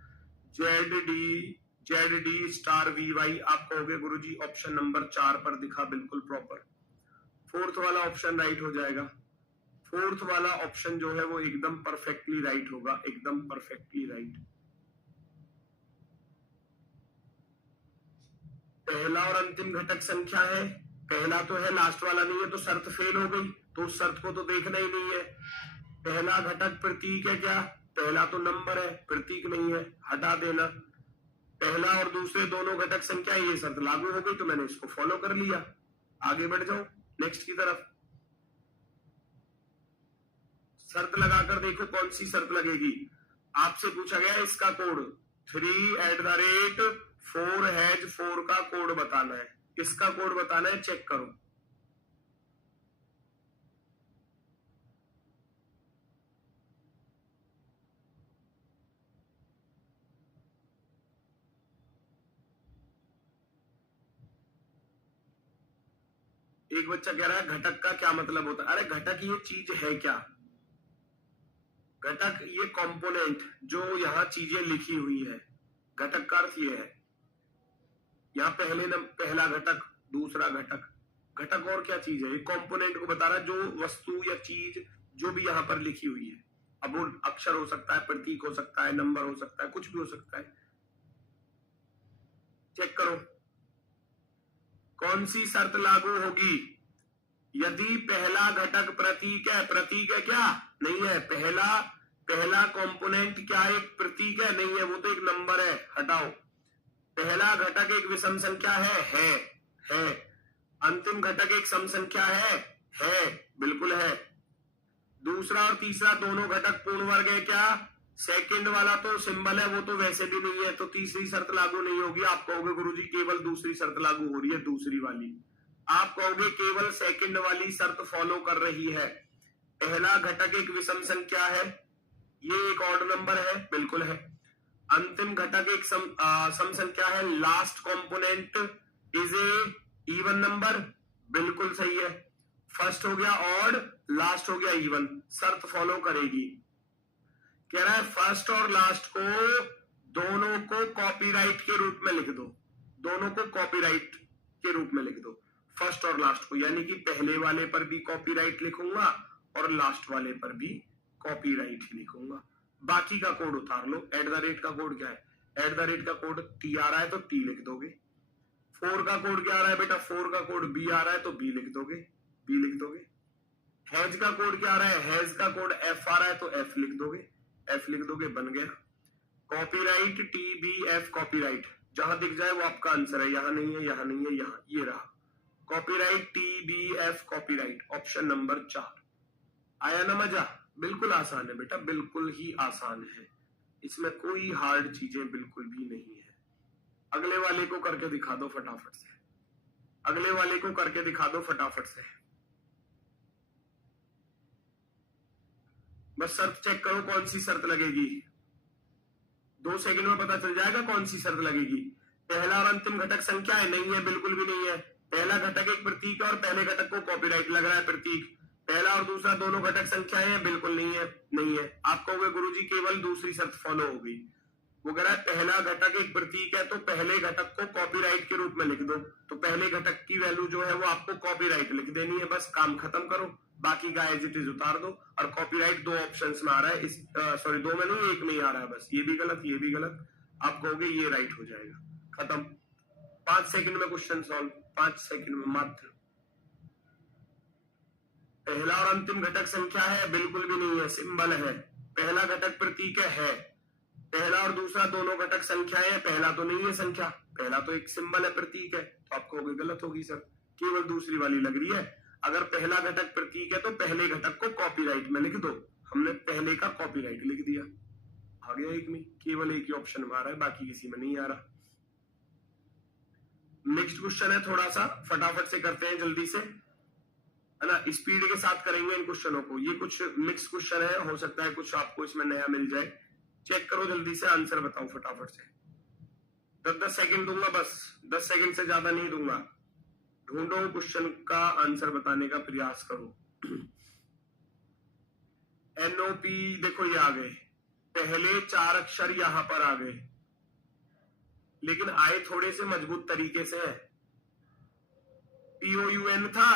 Z D star V Y. आप कहोगे गुरुजी ऑप्शन नंबर 4 पर दिखा, बिल्कुल प्रॉपर। फोर्थ वाला ऑप्शन राइट हो जाएगा, फोर्थ वाला ऑप्शन जो है वो एकदम परफेक्टली राइट होगा, एकदम परफेक्टली राइट। पहला और अंतिम घटक संख्या है, पहला तो है लास्ट वाला नहीं है, तो शर्त फेल हो गई, तो उस शर्त को तो देखना ही नहीं है। पहला घटक प्रतीक है क्या, पहला तो नंबर है, प्रतीक नहीं है, हटा देना। पहला और दूसरे दोनों घटक संख्या, ये शर्त लागू हो गई, तो मैंने इसको फॉलो कर लिया। आगे बढ़ जाओ नेक्स्ट की तरफ। शर्त लगाकर देखो कौन सी शर्त लगेगी। आपसे पूछा गया इसका कोड 3@4 हैज 4 का कोड बताना है, इसका कोड बताना है, चेक करो। एक बच्चा कह रहा है घटक का क्या मतलब होता है। अरे घटक ये चीज है क्या, घटक ये कंपोनेंट जो यहाँ चीजें लिखी हुई है, घटक का अर्थ ये है। यहाँ पहला घटक, दूसरा घटक, घटक और क्या चीज है, ये कंपोनेंट को बता रहा है, जो वस्तु या चीज जो भी यहाँ पर लिखी हुई है। अब वो अक्षर हो सकता है, प्रतीक हो सकता है, नंबर हो सकता है, कुछ भी हो सकता है। चेक करो कौन सी शर्त लागू होगी। यदि पहला घटक प्रतीक है, प्रतीक है क्या, नहीं है। पहला कंपोनेंट क्या एक प्रतीक है, नहीं है, वो तो एक नंबर है, हटाओ। पहला घटक एक विषम संख्या है। अंतिम घटक एक सम संख्या है, बिल्कुल है। दूसरा और तीसरा दोनों घटक पूर्ण वर्ग है क्या, सेकंड वाला तो सिंबल है, वो तो वैसे भी नहीं है, तो तीसरी शर्त लागू नहीं होगी। आप कहोगे गुरुजी केवल दूसरी शर्त लागू हो रही है, दूसरी वाली। आप कहोगे केवल सेकंड वाली शर्त फॉलो कर रही है। पहला घटक एक विषम संख्या है, ये एक ऑड नंबर है, बिल्कुल है। अंतिम घटक एक सम संख्या है, last component is a even number, बिल्कुल सही है। फर्स्ट हो गया ऑड, लास्ट हो गया इवन, शर्त फॉलो करेगी। कह रहा है फर्स्ट और लास्ट को दोनों को कॉपीराइट के रूप में लिख दो, दोनों को कॉपीराइट के रूप में लिख दो, फर्स्ट और लास्ट को, यानी कि पहले वाले पर भी कॉपीराइट लिखूंगा और लास्ट वाले पर भी कॉपीराइट ही लिखूंगा। बाकी का कोड उतार लो। एट द रेट का कोड क्या है, एट द रेट का कोड टी आ रहा है तो टी लिख दोगे। 4 का कोड क्या आ रहा है बेटा, 4 का कोड बी आ रहा है तो बी लिख दोगे, बी लिख दोगे। हैज का कोड क्या आ रहा है, हैज का कोड एफ आ रहा है तो एफ लिख दोगे, एफ लिख दोगे, बन गया। Copyright T B F copyright, जहां दिख जाए वो आपका आंसर है, यहां नहीं है, यहां नहीं है, यहां, ये रहा copyright T B F copyright, option number 4। आया ना मजा। बिल्कुल आसान है बेटा, बिल्कुल ही आसान है, इसमें कोई हार्ड चीजें बिल्कुल भी नहीं है। अगले वाले को करके दिखा दो फटाफट से, अगले वाले को करके दिखा दो फटाफट से। बस शर्त चेक करो कौन सी शर्त लगेगी, 2 सेकंड में पता चल जाएगा कौन सी शर्त लगेगी। पहला और अंतिम घटक संख्या है, नहीं है, बिल्कुल भी नहीं है। पहला घटक एक प्रतीक है और पहले घटक को कॉपीराइट लग रहा है प्रतीक। पहला और दूसरा दोनों घटक संख्याएं हैं, बिल्कुल नहीं है, नहीं है। आप कहोगे गुरुजी केवल दूसरी शर्त फॉलो हो गई। वो कह रहा है पहला घटक एक प्रतीक है तो पहले घटक को कॉपीराइट के रूप में लिख दो, तो पहले घटक की वैल्यू जो है वो आपको कॉपीराइट लिख देनी है, बस काम खत्म करो, बाकी का एज इट इज उतार दो। और कॉपीराइट 2 ऑप्शंस में आ रहा है, इस सॉरी 2 में नहीं, 1 में ही आ रहा है, बस ये भी गलत, ये भी गलत। आप कहोगे ये राइट हो जाएगा, खत्म। 5 सेकंड में क्वेश्चन सॉल्व, 5 सेकंड में मात्र। पहला और अंतिम घटक संख्या है, बिल्कुल भी नहीं है, सिंबल है। पहला घटक प्रतीक है, पहला और दूसरा दोनों घटक संख्याएं हैं, पहला तो नहीं है संख्या, पहला तो एक सिंबल है, प्रतीक है, तो आप कहोगे गलत होगी सर, केवल दूसरी वाली लग रही है। अगर पहला घटक प्रतीक है तो पहले घटक को कॉपीराइट में लिख दो, हमने पहले का कॉपीराइट लिख दिया, आ गया एक में, केवल एक ही ऑप्शन में आ रहा है, बाकी किसी में नहीं आ रहा। नेक्स्ट क्वेश्चन है, थोड़ा सा फटाफट से करते हैं जल्दी से, है ना, स्पीड के साथ करेंगे इन क्वेश्चनों को। ये कुछ मिक्स क्वेश्चन है, हो सकता है कुछ आपको इसमें नया मिल जाए। चेक करो जल्दी से, आंसर बताओ फटाफट से। 10-10 सेकंड दूंगा, बस 10 सेकंड से ज्यादा नहीं दूंगा। ढूंढो क्वेश्चन का आंसर बताने का प्रयास करो। NOP देखो ये आ गए, पहले 4 अक्षर यहां पर आ गए, लेकिन आए थोड़े से मजबूत तरीके से है। POUN था,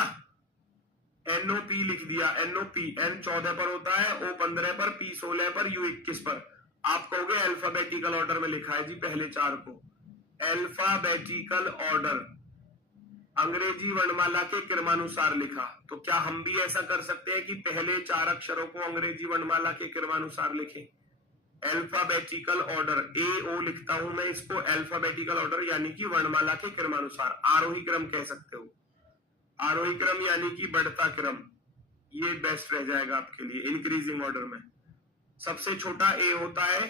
NOP लिख दिया, NOP, N 14 पर होता है, O 15 पर, P 16 पर, U 21 पर। आप कहोगे अल्फाबेटिकल ऑर्डर में लिखा है जी पहले 4 को, अल्फाबेटिकल ऑर्डर, अंग्रेजी वर्णमाला के क्रमानुसार लिखा। तो क्या हम भी ऐसा कर सकते हैं कि पहले 4 अक्षरों को अंग्रेजी वर्णमाला के क्रमानुसार लिखें? अल्फाबेटिकल ऑर्डर, AO लिखता हूं मैं इसको, अल्फाबेटिकल ऑर्डर यानी कि वर्णमाला के क्रमानुसार, आरोही क्रम कह सकते हो, आरोही क्रम यानी कि बढ़ता क्रम, ये बेस्ट रह जाएगा आपके लिए। इंक्रीजिंग ऑर्डर में सबसे छोटा A होता है,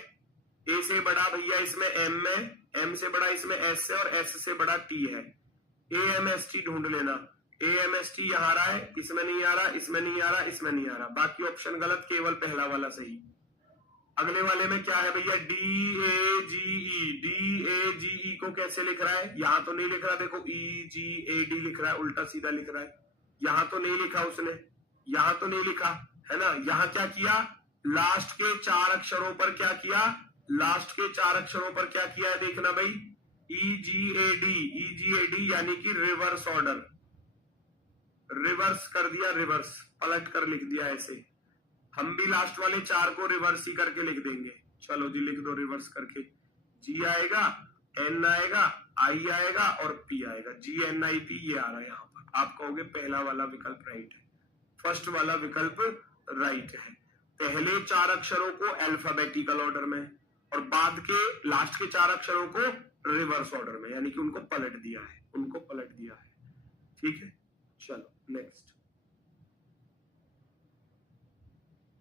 A से बड़ा भैया इसमें M में, M से बड़ा इसमें S से, और S से बड़ा T है। AMST ढूंढ लेना, AMST यहां आ रहा है, इसमें नहीं आ रहा, इसमें नहीं आ रहा, इसमें नहीं आ रहा, बाकी ऑप्शन गलत, केवल पहला वाला सही। अगले वाले में क्या है भैया, DAGE, DAGE को कैसे लिख रहा है? यहां तो नहीं लिख रहा, देखो EGAD लिख रहा है, उल्टा सीधा लिख रहा है, यहां तो नहीं लिखा उसने, यहां तो नहीं लिखा है ना। यहां क्या किया, लास्ट के 4 अक्षरों पर क्या किया, लास्ट के 4 अक्षरों पर क्या किया है देखना भाई, EGAD, EGAD यानी कि रिवर्स ऑर्डर, रिवर्स कर दिया, रिवर्स पलट कर लिख दिया ऐसे। हम भी लास्ट वाले 4 को रिवर्स ही करके लिख देंगे, चलो जी लिख दो रिवर्स करके। G आएगा, N आएगा, I आएगा और P आएगा, GNIP ये आ रहा है यहाँ पर। आप कहोगे पहला वाला विकल्प राइट है, फर्स्ट वाला विकल्प राइट है। पहले 4 अक्षरों को अल्फाबेटिकल ऑर्डर में और बाद के लास्ट के 4 अक्षरों को रिवर्स ऑर्डर में, यानी कि उनको पलट दिया है, उनको पलट दिया है, ठीक है। चलो नेक्स्ट,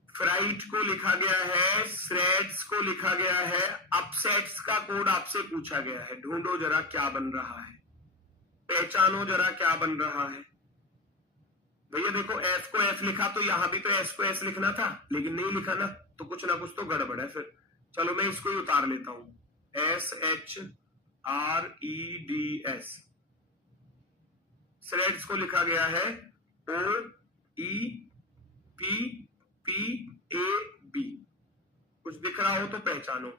फ्राइट को लिखा गया है, श्रेड्स को लिखा गया है, अपसेट्स का कोड आपसे पूछा गया है, ढूंढो जरा क्या बन रहा है, पहचानो जरा क्या बन रहा है। भैया देखो F को F लिखा तो यहां भी तो S को S लिखना था, लेकिन नहीं लिखा ना, तो कुछ ना कुछ तो गड़बड़ है फिर। चलो मैं इसको ही उतार लेता हूं, SHREDS, श्रेड्स को लिखा गया है OEPPAB, कुछ दिख रहा हो तो पहचानो।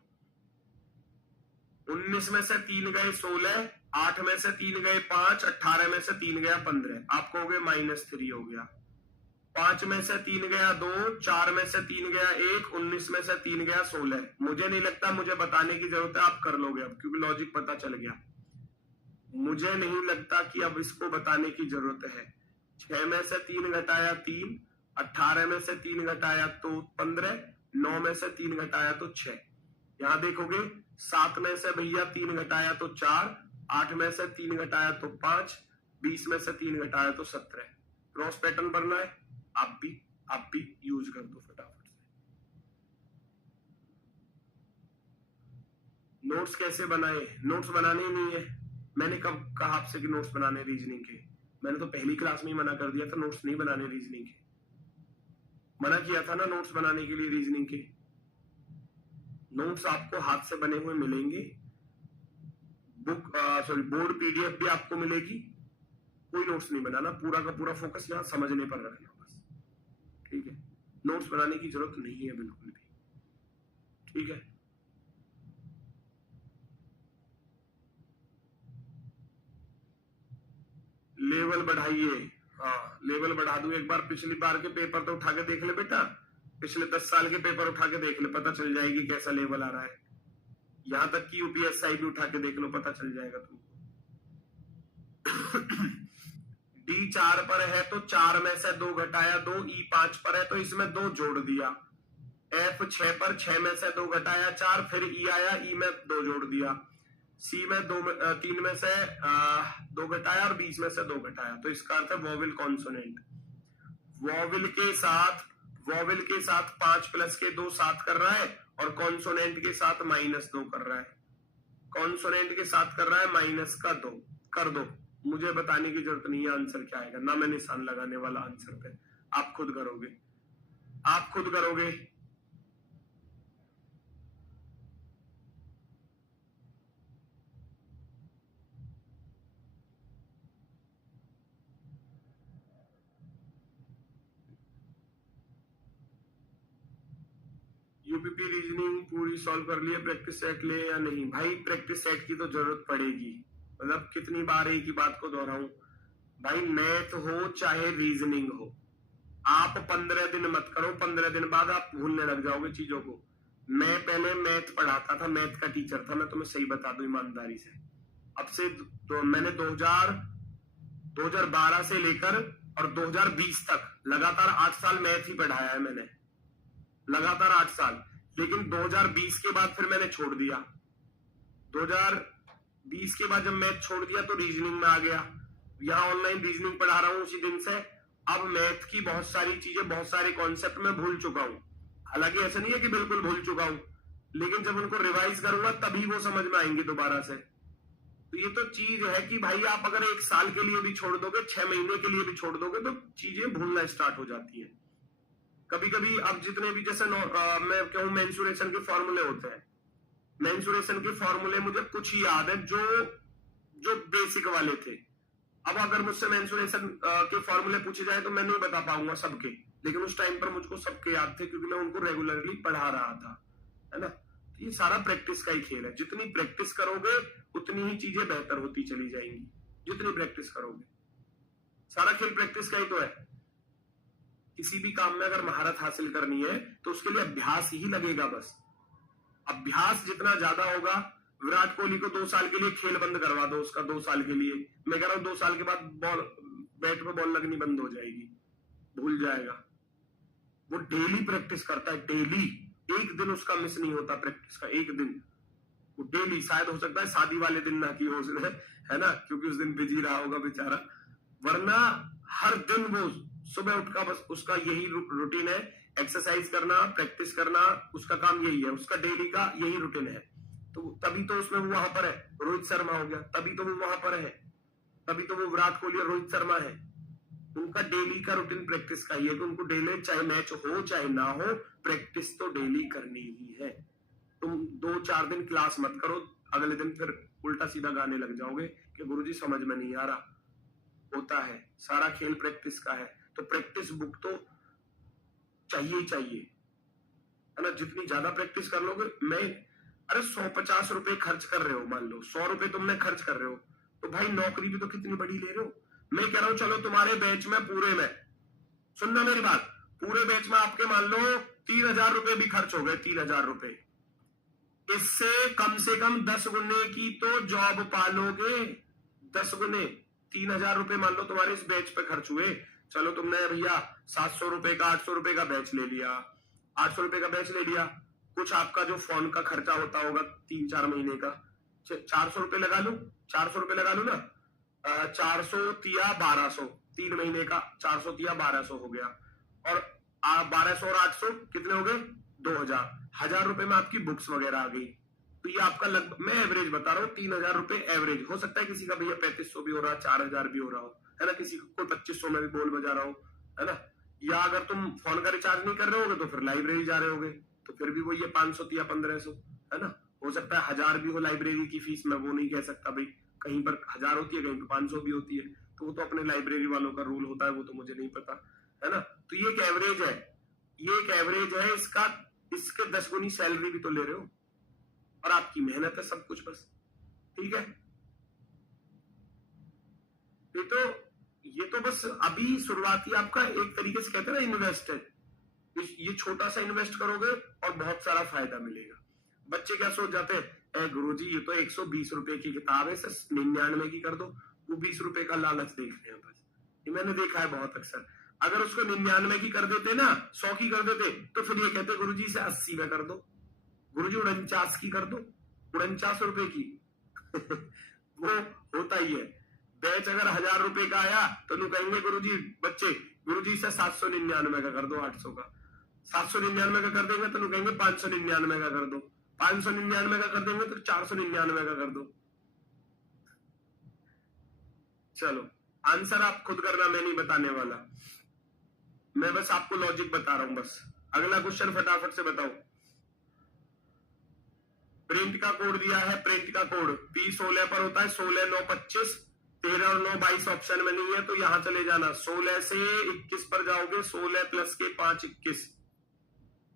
19 में से 3 गए 16, 8 में से 3 गए 5, 18 में से 3 गया 15, आप कहोगे -3 हो गया। 5 में से 3 गया 2, 4 में से 3 गया 1, 19 में से 3 गया 16। मुझे नहीं लगता मुझे बताने की जरूरत है, आप कर लोगे अब, क्योंकि लॉजिक पता चल गया। मुझे नहीं लगता कि अब इसको बताने की जरूरत है। 6 में से 3 घटाया 3, 18 में से 3 घटाया तो 15, 9 में से 3 घटाया तो 6। यहां देखोगे 7 में से भैया 3 घटाया तो 4, 8 में से 3 घटाया तो 5, 20 में से 3 घटाया तो 17। क्रॉस पैटर्न बनना है, आप भी यूज कर दो फटाफट। नोट्स कैसे बनाए? नोट्स बनाने ही नहीं है। मैंने कब कहा आपसे कि नोट्स बनाने रीजनिंग के? मैंने तो पहली क्लास में ही मना कर दिया था नोट्स नहीं बनाने रीजनिंग के। मना किया था ना नोट्स बनाने के लिए रीजनिंग के। नोट्स आपको हाथ से बने हुए मिलेंगे, बोर्ड पीडीएफ भी आपको मिलेगी। कोई नोट्स नहीं बनाना, पूरा का पूरा फोकस यहाँ समझने पर रखना बस, ठीक है? नोट्स बनाने की जरूरत नहीं है बिल्कुल भी, ठीक है? लेवल बढ़ाइए। हाँ, लेवल बढ़ा दूं एक बार। पिछली बार के पेपर तो उठा के देख ले बेटा, पिछले 10 साल के पेपर उठा के देख ले, पता चल जाएगी कैसा लेवल आ रहा है। यहां तक कि यूपीएसआई भी उठा के देख लो, पता चल जाएगा तुमको। डी 4 पर है तो 4 में से 2 घटाया 2, ई 5 पर है तो इसमें 2 जोड़ दिया। एफ 6 पर 6 में से 2 घटाया 4, फिर ई आया, ई में 2 जोड़ दिया। सी में 3 में से 2 घटाया और 20 में से 2 घटाया। तो इसका अर्थ है वोवेल कॉन्सोनेंट। वोवेल के साथ 5 प्लस के 2 7 कर रहा है और कॉन्सोनेंट के साथ -2 कर रहा है। कॉन्सोनेंट के साथ कर रहा है -2 कर दो। मुझे बताने की जरूरत नहीं है आंसर क्या आएगा, ना मैं निशान लगाने वाला आंसर पे। आप खुद करोगे, आप खुद करोगे। यूपीपी रीजनिंग पूरी सॉल्व कर लिए, प्रैक्टिस सेट ले या नहीं? भाई प्रैक्टिस सेट की तो जरूरत पड़ेगी। मतलब कितनी बार एक ही बात को दोहराऊं भाई, मैथ हो चाहे रीजनिंग हो, आप 15 दिन मत करो, 15 दिन बाद आप भूलने लग जाओगे चीजों को। मैं पहले मैथ पढ़ाता था, मैथ का टीचर था मैं, तुम्हें सही बता दूं ईमानदारी से। अब से मैंने 2012 से लेकर और 2020 तक लगातार 8 साल मैथ ही पढ़ाया है मैंने, लगातार 8 साल। लेकिन 2020 के बाद फिर मैंने छोड़ दिया। 2020 के बाद जब मैथ छोड़ दिया तो रीजनिंग में आ गया। यहाँ ऑनलाइन रीजनिंग पढ़ा रहा हूँ उसी दिन से। अब मैथ की बहुत सारी चीजें, बहुत सारे कॉन्सेप्ट में भूल चुका हूं। हालांकि ऐसा नहीं है कि बिल्कुल भूल चुका हूं, लेकिन जब उनको रिवाइज करूंगा तभी वो समझ में आएंगे दोबारा से। तो ये तो चीज है कि भाई आप अगर 1 साल के लिए भी छोड़ दोगे, 6 महीने के लिए भी छोड़ दोगे, तो चीजें भूलना स्टार्ट हो जाती है। कभी कभी अब जितने भी जैसे मैं कहूं मेंसुरेशन के फॉर्मूले होते हैं, मेंसुरेशन के फॉर्मूले मुझे कुछ ही याद है जो बेसिक वाले थे। अब अगर मुझसे मेंसुरेशन के फॉर्मूले पूछे जाए तो मैं नहीं बता पाऊंगा सबके, लेकिन उस टाइम पर मुझको सबके याद थे क्योंकि मैं उनको रेगुलरली पढ़ा रहा था, है ना? ये सारा प्रैक्टिस का ही खेल है। जितनी प्रैक्टिस करोगे उतनी ही चीजें बेहतर होती चली जाएंगी। जितनी प्रैक्टिस करोगे, सारा खेल प्रैक्टिस का ही तो है। किसी भी काम में अगर महारत हासिल करनी है तो उसके लिए अभ्यास ही लगेगा बस। अभ्यास जितना ज्यादा होगा, विराट कोहली को 2 साल के लिए खेल बंद करवा दो उसका, 2 साल के लिए, मैं कह रहा हूं 2 साल के बाद बैट पे बॉल लगनी बंद हो जाएगी, भूल जाएगा। वो डेली प्रैक्टिस करता है, डेली, एक दिन उसका मिस नहीं होता प्रैक्टिस का, एक दिन वो डेली। शायद हो सकता है शादी वाले दिन ना की हो उसने, है ना, क्योंकि उस दिन बिजी रहा होगा बेचारा, वरना हर दिन वो सुबह उठकर बस उसका यही रूटीन है, एक्सरसाइज करना, प्रैक्टिस करना, उसका काम यही है, उसका डेली का यही रूटीन है। तो तभी तो उसमें वो वहां पर है। रोहित शर्मा हो गया, तभी तो वो वहां पर है, तभी तो वो विराट कोहली और रोहित शर्मा है। उनका डेली का रूटीन प्रैक्टिस का ही है कि उनको डेली, चाहे मैच हो चाहे ना हो, प्रैक्टिस तो डेली करनी ही है। तुम 2-4 दिन क्लास मत करो, अगले दिन फिर उल्टा सीधा गाने लग जाओगे कि गुरुजी समझ में नहीं आ रहा। होता है, सारा खेल प्रैक्टिस का है। तो प्रैक्टिस बुक तो चाहिए ही चाहिए, है ना? जितनी ज्यादा प्रैक्टिस कर लोगे, अरे 150 रुपए खर्च कर रहे हो, मान लो 100 रुपए तुमने खर्च कर रहे हो, तो भाई नौकरी भी तो कितनी बड़ी ले रहे हो। मैं कह रहा हूं चलो तुम्हारे बैच में, पूरे में, सुनना मेरी बात, पूरे बैच में आपके मान लो 3000 रुपए भी खर्च हो गए, 3000 रुपए, इससे कम से कम 10 गुने की तो जॉब पालोगे। 10 गुने, 3000 रुपए मान लो तुम्हारे इस बैच पे खर्च हुए। चलो तुमने भैया 700 रुपए का, 800 रुपए का बैच ले लिया, 800 रुपए का बैच ले लिया। कुछ आपका जो फोन का खर्चा होता होगा 3-4 महीने का, 400 रुपए लगा लू, 400 रुपए लगा लू ना, 400 तिया 1200, 3 महीने का 400 तिया 1200 हो गया। और 1200 और 800 कितने हो गए? 2000। 1000 रुपए में आपकी बुक्स वगैरह आ गई। तो ये आपका लगभग, मैं एवरेज बता रहा हूँ, 3,000 रुपए एवरेज। हो सकता है किसी का भैया 3500 भी हो रहा है, 4,000 भी हो रहा हो, है ना, किसी को कोई 2500 में भी बोल बजा रहा हो, है ना। या अगर तुम फोन का रिचार्ज नहीं कर रहे होगे तो फिर लाइब्रेरी जा रहे होगे, तो फिर भी वो ये 500 या 1500, है ना। हो सकता है 1000 भी हो लाइब्रेरी की फीस, मैं वो नहीं कह सकता भाई, कहीं पर 1000 होती है, कहीं पर 500 भी होती है, तो वो तो अपने लाइब्रेरी वालों का रूल होता है, वो तो मुझे नहीं पता, है ना। तो ये एक एवरेज है, ये एक एवरेज है इसका, इसके 10 गुनी सैलरी भी तो ले रहे हो, और आपकी मेहनत है सब कुछ, बस, ठीक है। ये तो बस अभी शुरुआती आपका एक तरीके से कहते हैं ना इन्वेस्ट है, ये छोटा सा इन्वेस्ट करोगे और बहुत सारा फायदा मिलेगा। बच्चे क्या सोच जाते हैं, गुरुजी ये तो 120 रुपए की किताब है, 99 की कर दो, वो 20 रुपए का लालच देख रहे हैं बस। ये मैंने देखा है बहुत अक्सर। अगर उसको 99 की कर देते ना, 100 की कर देते, तो फिर ये कहते गुरुजी इसे 80 में कर दो, गुरुजी 49 की कर दो, 49 रुपए की वो होता ही है। बैच अगर 1000 रुपए का आया तो लोग कहेंगे गुरुजी, बच्चे गुरुजी इसे 799 का कर दो, 800 का, 799 का कर देंगे तो लोग कहेंगे 599 का कर दो, 599 का कर देंगे तो 499 का कर दो। चलो आंसर आप खुद करना, मैं नहीं बताने वाला, मैं बस आपको लॉजिक बता रहा हूं बस। अगला क्वेश्चन फटाफट से बताओ। प्रिंट का कोड दिया है, प्रिंट का कोड P16 पर होता है, 16 9 25, 13 और 9 22 ऑप्शन में नहीं है, तो यहां चले जाना, 16 से 21 पर जाओगे, 16 प्लस के 5 21,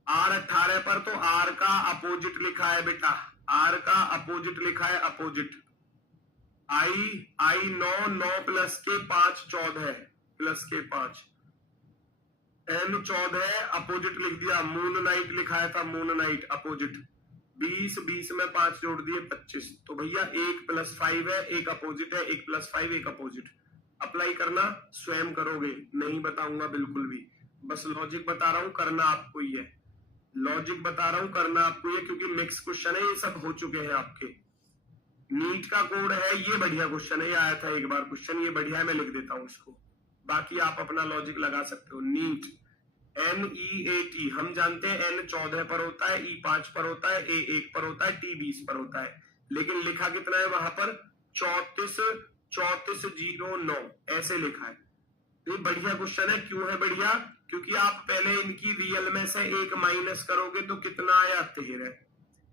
R 18 पर, तो R का अपोजिट लिखा है बेटा, R का अपोजिट लिखा है, अपोजिट, I 9 9 प्लस के 5 14 प्लस के 5, N 14 अपोजिट लिख दिया, मून नाइट लिखा था, मून नाइट अपोजिट, 20 20 में 5 जोड़ दिए 25, तो भैया 1 + 5 है, एक अपोजिट है, 1 + 5 एक अपोजिट। अप्लाई करना स्वयं करोगे, नहीं बताऊंगा बिल्कुल भी, बस लॉजिक बता रहा हूं, करना आपको ही है, लॉजिक बता रहा हूं, करना आपको ये, क्योंकि नेक्स्ट क्वेश्चन है, ये सब हो चुके हैं आपके। नीट का कोड है, ये बढ़िया क्वेश्चन है, ये आया था एक बार क्वेश्चन, ये बढ़िया है, मैं लिख देता हूं इसको, बाकी आप अपना लॉजिक लगा सकते हो। नीट NEAT हम जानते हैं, N 14 पर होता है, E 5 पर होता है, A 1 पर होता है, T 20 पर होता है, लेकिन लिखा कितना है वहां पर, 3409 ऐसे लिखा है। तो ये बढ़िया क्वेश्चन है, क्यों है बढ़िया, क्योंकि आप पहले इनकी रियल में से एक माइनस करोगे तो कितना आया, 13,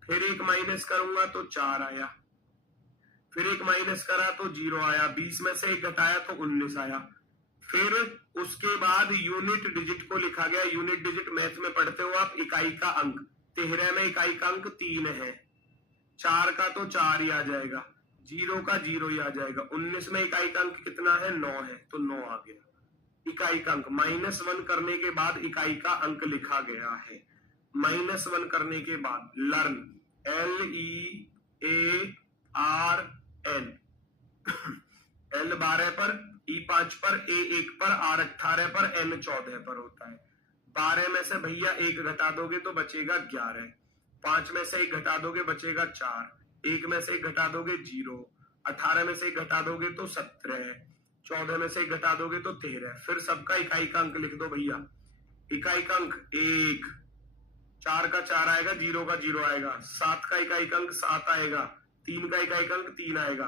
फिर एक माइनस करूंगा तो 4 आया, फिर एक माइनस करा तो 0 आया, 20 में से एक घटाया तो 19 आया, फिर उसके बाद यूनिट डिजिट को लिखा गया, यूनिट डिजिट मैथ में पढ़ते हो आप, इकाई का अंक, 13 में इकाई का अंक 3 है, 4 का तो 4 ही आ जाएगा, 0 का 0 ही आ जाएगा, 19 में इकाई का अंक कितना है, 9 है, तो 9 आ गया इकाई का अंक। -1 करने के बाद इकाई का अंक लिखा गया है, -1 करने के बाद, लर्न LEARN L 12 पर, E 5 पर, A 1 पर, R 18 पर, N 14 पर होता है। 12 में से भैया 1 घटा दोगे तो बचेगा 11, 5 में से 1 घटा दोगे बचेगा 4, 1 में से 1 घटा दोगे 0, 18 में से 1 घटा दोगे तो 17, 14 में से 1 घटा दोगे तो 13, फिर सबका इकाई का अंक लिख दो भैया, इकाई का अंक 1, 4 का 4 आएगा, 0 का 0 आएगा, 7 का इकाई का अंक 7 आएगा, 3 का इकाई का अंक 3 आएगा,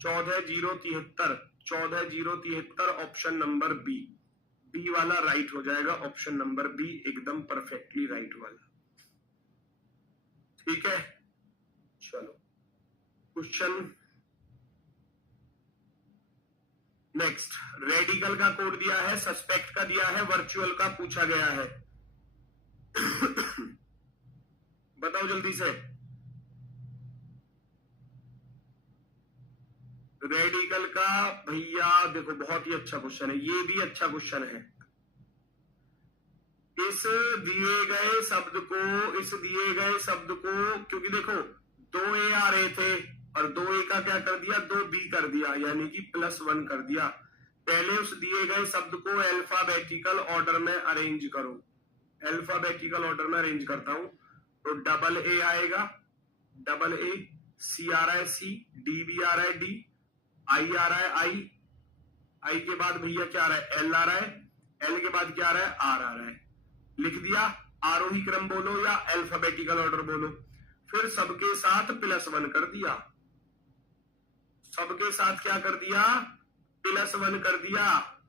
14 0 73, 14 0 73, ऑप्शन नंबर बी वाला राइट हो जाएगा, ऑप्शन नंबर बी एकदम परफेक्टली राइट वाला, ठीक है। चलो क्वेश्चन नेक्स्ट, रेडिकल का कोड दिया है, सस्पेक्ट का दिया है, वर्चुअल का पूछा गया है बताओ जल्दी से। रेडिकल का भैया देखो बहुत ही अच्छा क्वेश्चन है, ये भी अच्छा क्वेश्चन है। इस दिए गए शब्द को क्योंकि देखो 2A आ रहे थे और 2A का क्या कर दिया, 2B कर दिया, यानी कि +1 कर दिया। पहले उस दिए गए शब्द को अल्फाबेटिकल ऑर्डर में अरेंज करो, अल्फाबेटिकल ऑर्डर में अरेंज करता हूं, तो AA आएगा, AA, C आ रहा है C, DB आ रहा है D, I आ रहा है I के बाद भैया क्या आ रहा है, L आ रहा है, L के बाद क्या आ रहा है, R आ रहा है, लिख दिया। आरोही क्रम बोलो या अल्फाबेटिकल ऑर्डर बोलो। फिर सबके साथ +1 कर दिया, सबके साथ क्या कर दिया, +1 कर दिया।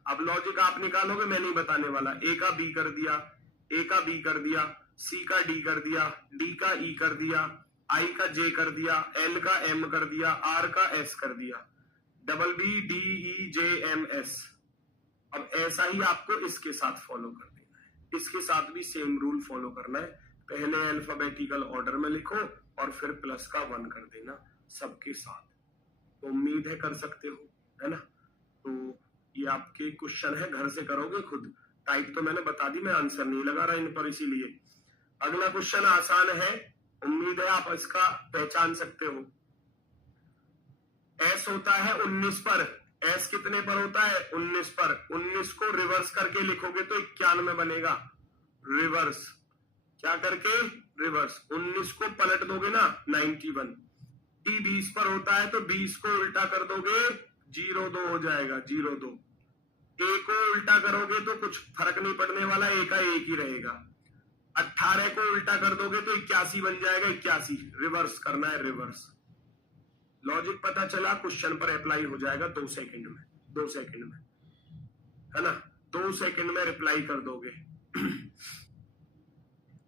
अब लॉजिक आप निकालोगे, मैं नहीं बताने वाला। ए का बी कर दिया, ए का बी कर दिया, सी का डी कर दिया, डी का ई कर दिया, आई का जे कर दिया, एल का एम कर दिया, आर का एस कर दिया, डबल बी डी ई जे एम एस। अब ऐसा ही आपको इसके साथ फॉलो कर देना है, इसके साथ भी सेम रूल फॉलो करना है। पहले अल्फाबेटिकल ऑर्डर में लिखो और फिर +1 कर देना सबके साथ। तो उम्मीद है कर सकते हो, है ना। तो ये आपके क्वेश्चन है, घर से करोगे खुद। टाइप तो मैंने बता दी, मैं आंसर नहीं लगा रहा इन पर, इसीलिए। अगला क्वेश्चन आसान है, उम्मीद है आप इसका पहचान सकते हो। एस होता है 19 पर, एस कितने पर होता है, 19 पर। 19 को रिवर्स करके लिखोगे तो 91 बनेगा। रिवर्स क्या करके, रिवर्स। 19 को पलट दोगे ना 91। टी 20 पर होता है तो 20 को उल्टा कर दोगे 02 हो जाएगा, 02। ए को उल्टा करोगे तो कुछ फर्क नहीं पड़ने वाला, ए का एक ही रहेगा। 18 को उल्टा कर दोगे तो 81 बन जाएगा, 81। रिवर्स करना है, रिवर्स। लॉजिक पता चला, क्वेश्चन पर अप्लाई हो जाएगा 2 सेकंड में, 2 सेकंड में, है ना। 2 सेकंड में रिप्लाई कर दोगे।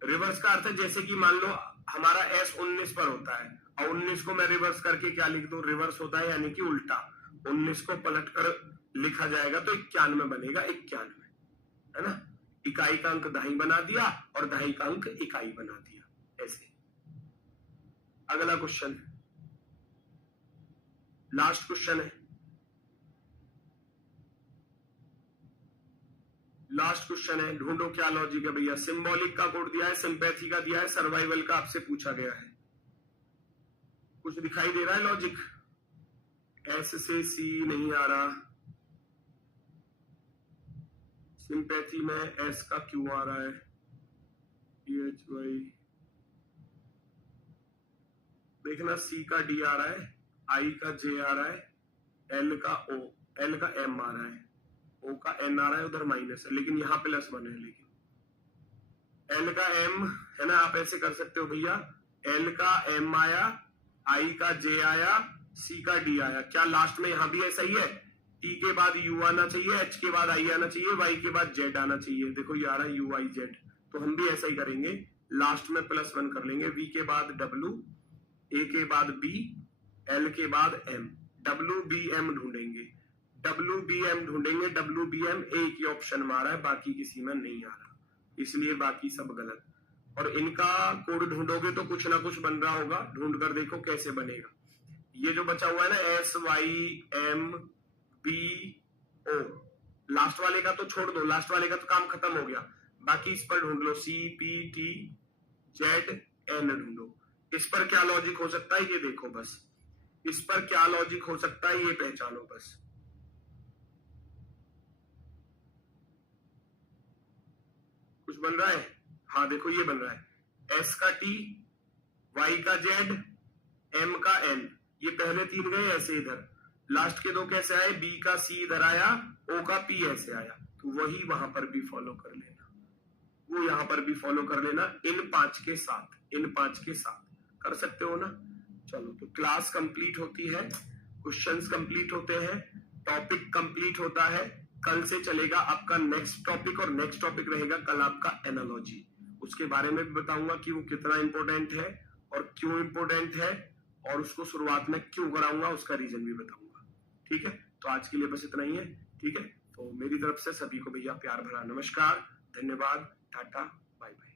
रिवर्स का अर्थ है, जैसे कि मान लो हमारा एस 19 पर होता है और 19 को मैं रिवर्स करके क्या लिख दूं, रिवर्स होता है यानी कि उल्टा। 19 को पलट कर लिखा जाएगा तो 91 बनेगा, 91, है ना। इकाई का अंक दहाई बना दिया और दहाई का अंक इकाई बना दिया, ऐसे। अगला क्वेश्चन, लास्ट क्वेश्चन है, लास्ट क्वेश्चन है। ढूंढो क्या लॉजिक है भैया। सिंबॉलिक का कोड दिया है, सिंपैथी का दिया है, सर्वाइवल का आपसे पूछा गया है। कुछ दिखाई दे रहा है लॉजिक? एस से सी नहीं आ रहा, सिंपैथी में एस का क्यू आ रहा है, एच वाई। देखना, सी का डी आ रहा है, आई का जे आ रहा है, एल का ओ, एल का एम आ रहा है, ओ का एन आ रहा है, उधर माइनस है, लेकिन यहाँ +1 है। लेकिन एल का एम है ना, आप ऐसे कर सकते हो भैया। एल का एम आया, आई का जे आया, सी का डी आया। क्या लास्ट में यहां भी ऐसा ही है? टी के बाद यू आना चाहिए, एच के बाद आई आना चाहिए, वाई के बाद जेड आना चाहिए। देखो ये आ रहा है यू आई जेड। तो हम भी ऐसा ही करेंगे, लास्ट में +1 कर लेंगे। वी के बाद डब्ल्यू, ए के बाद बी, एल के बाद एम। डब्ल्यू बी एम ढूंढेंगे, डब्ल्यू बी एम ढूंढेंगे। डब्ल्यू बी एम एक ही ऑप्शन में आ रहा है, बाकी किसी में नहीं आ रहा, इसलिए बाकी सब गलत। और इनका कोड ढूंढोगे तो कुछ ना कुछ बन रहा होगा, ढूंढ कर देखो कैसे बनेगा। ये जो बचा हुआ है ना, S Y M B O, last वाले का तो छोड़ दो, लास्ट वाले का तो काम खत्म हो गया। बाकी इस पर ढूंढ लो, C P T Z N ढूंढो। इस पर क्या लॉजिक हो सकता है ये देखो, बस इस पर क्या लॉजिक हो सकता है ये पहचानो बस। कुछ बन रहा है? हाँ देखो ये बन रहा है, एस का टी, वाई का जेड, एम का एन। ये पहले 3 गए ऐसे इधर, लास्ट के 2 कैसे आए, बी का सी इधर आया, ओ का पी ऐसे आया। तो वही वहां पर भी फॉलो कर लेना, वो यहां पर भी फॉलो कर लेना, इन 5 के साथ, इन 5 के साथ कर सकते हो ना। चलो, तो क्लास कंप्लीट होती है, क्वेश्चंस कंप्लीट होते हैं, टॉपिक कंप्लीट होता है। कल से चलेगा आपका नेक्स्ट टॉपिक, और नेक्स्ट टॉपिक रहेगा कल आपका एनालॉजी। उसके बारे में भी बताऊंगा कि वो कितना इंपॉर्टेंट है और क्यों इंपॉर्टेंट है, और उसको शुरुआत में क्यों कराऊंगा उसका रीजन भी बताऊंगा। ठीक है, तो आज के लिए बस इतना ही है। ठीक है, तो मेरी तरफ से सभी को भैया प्यार भरा नमस्कार, धन्यवाद, टाटा, बाय बाय।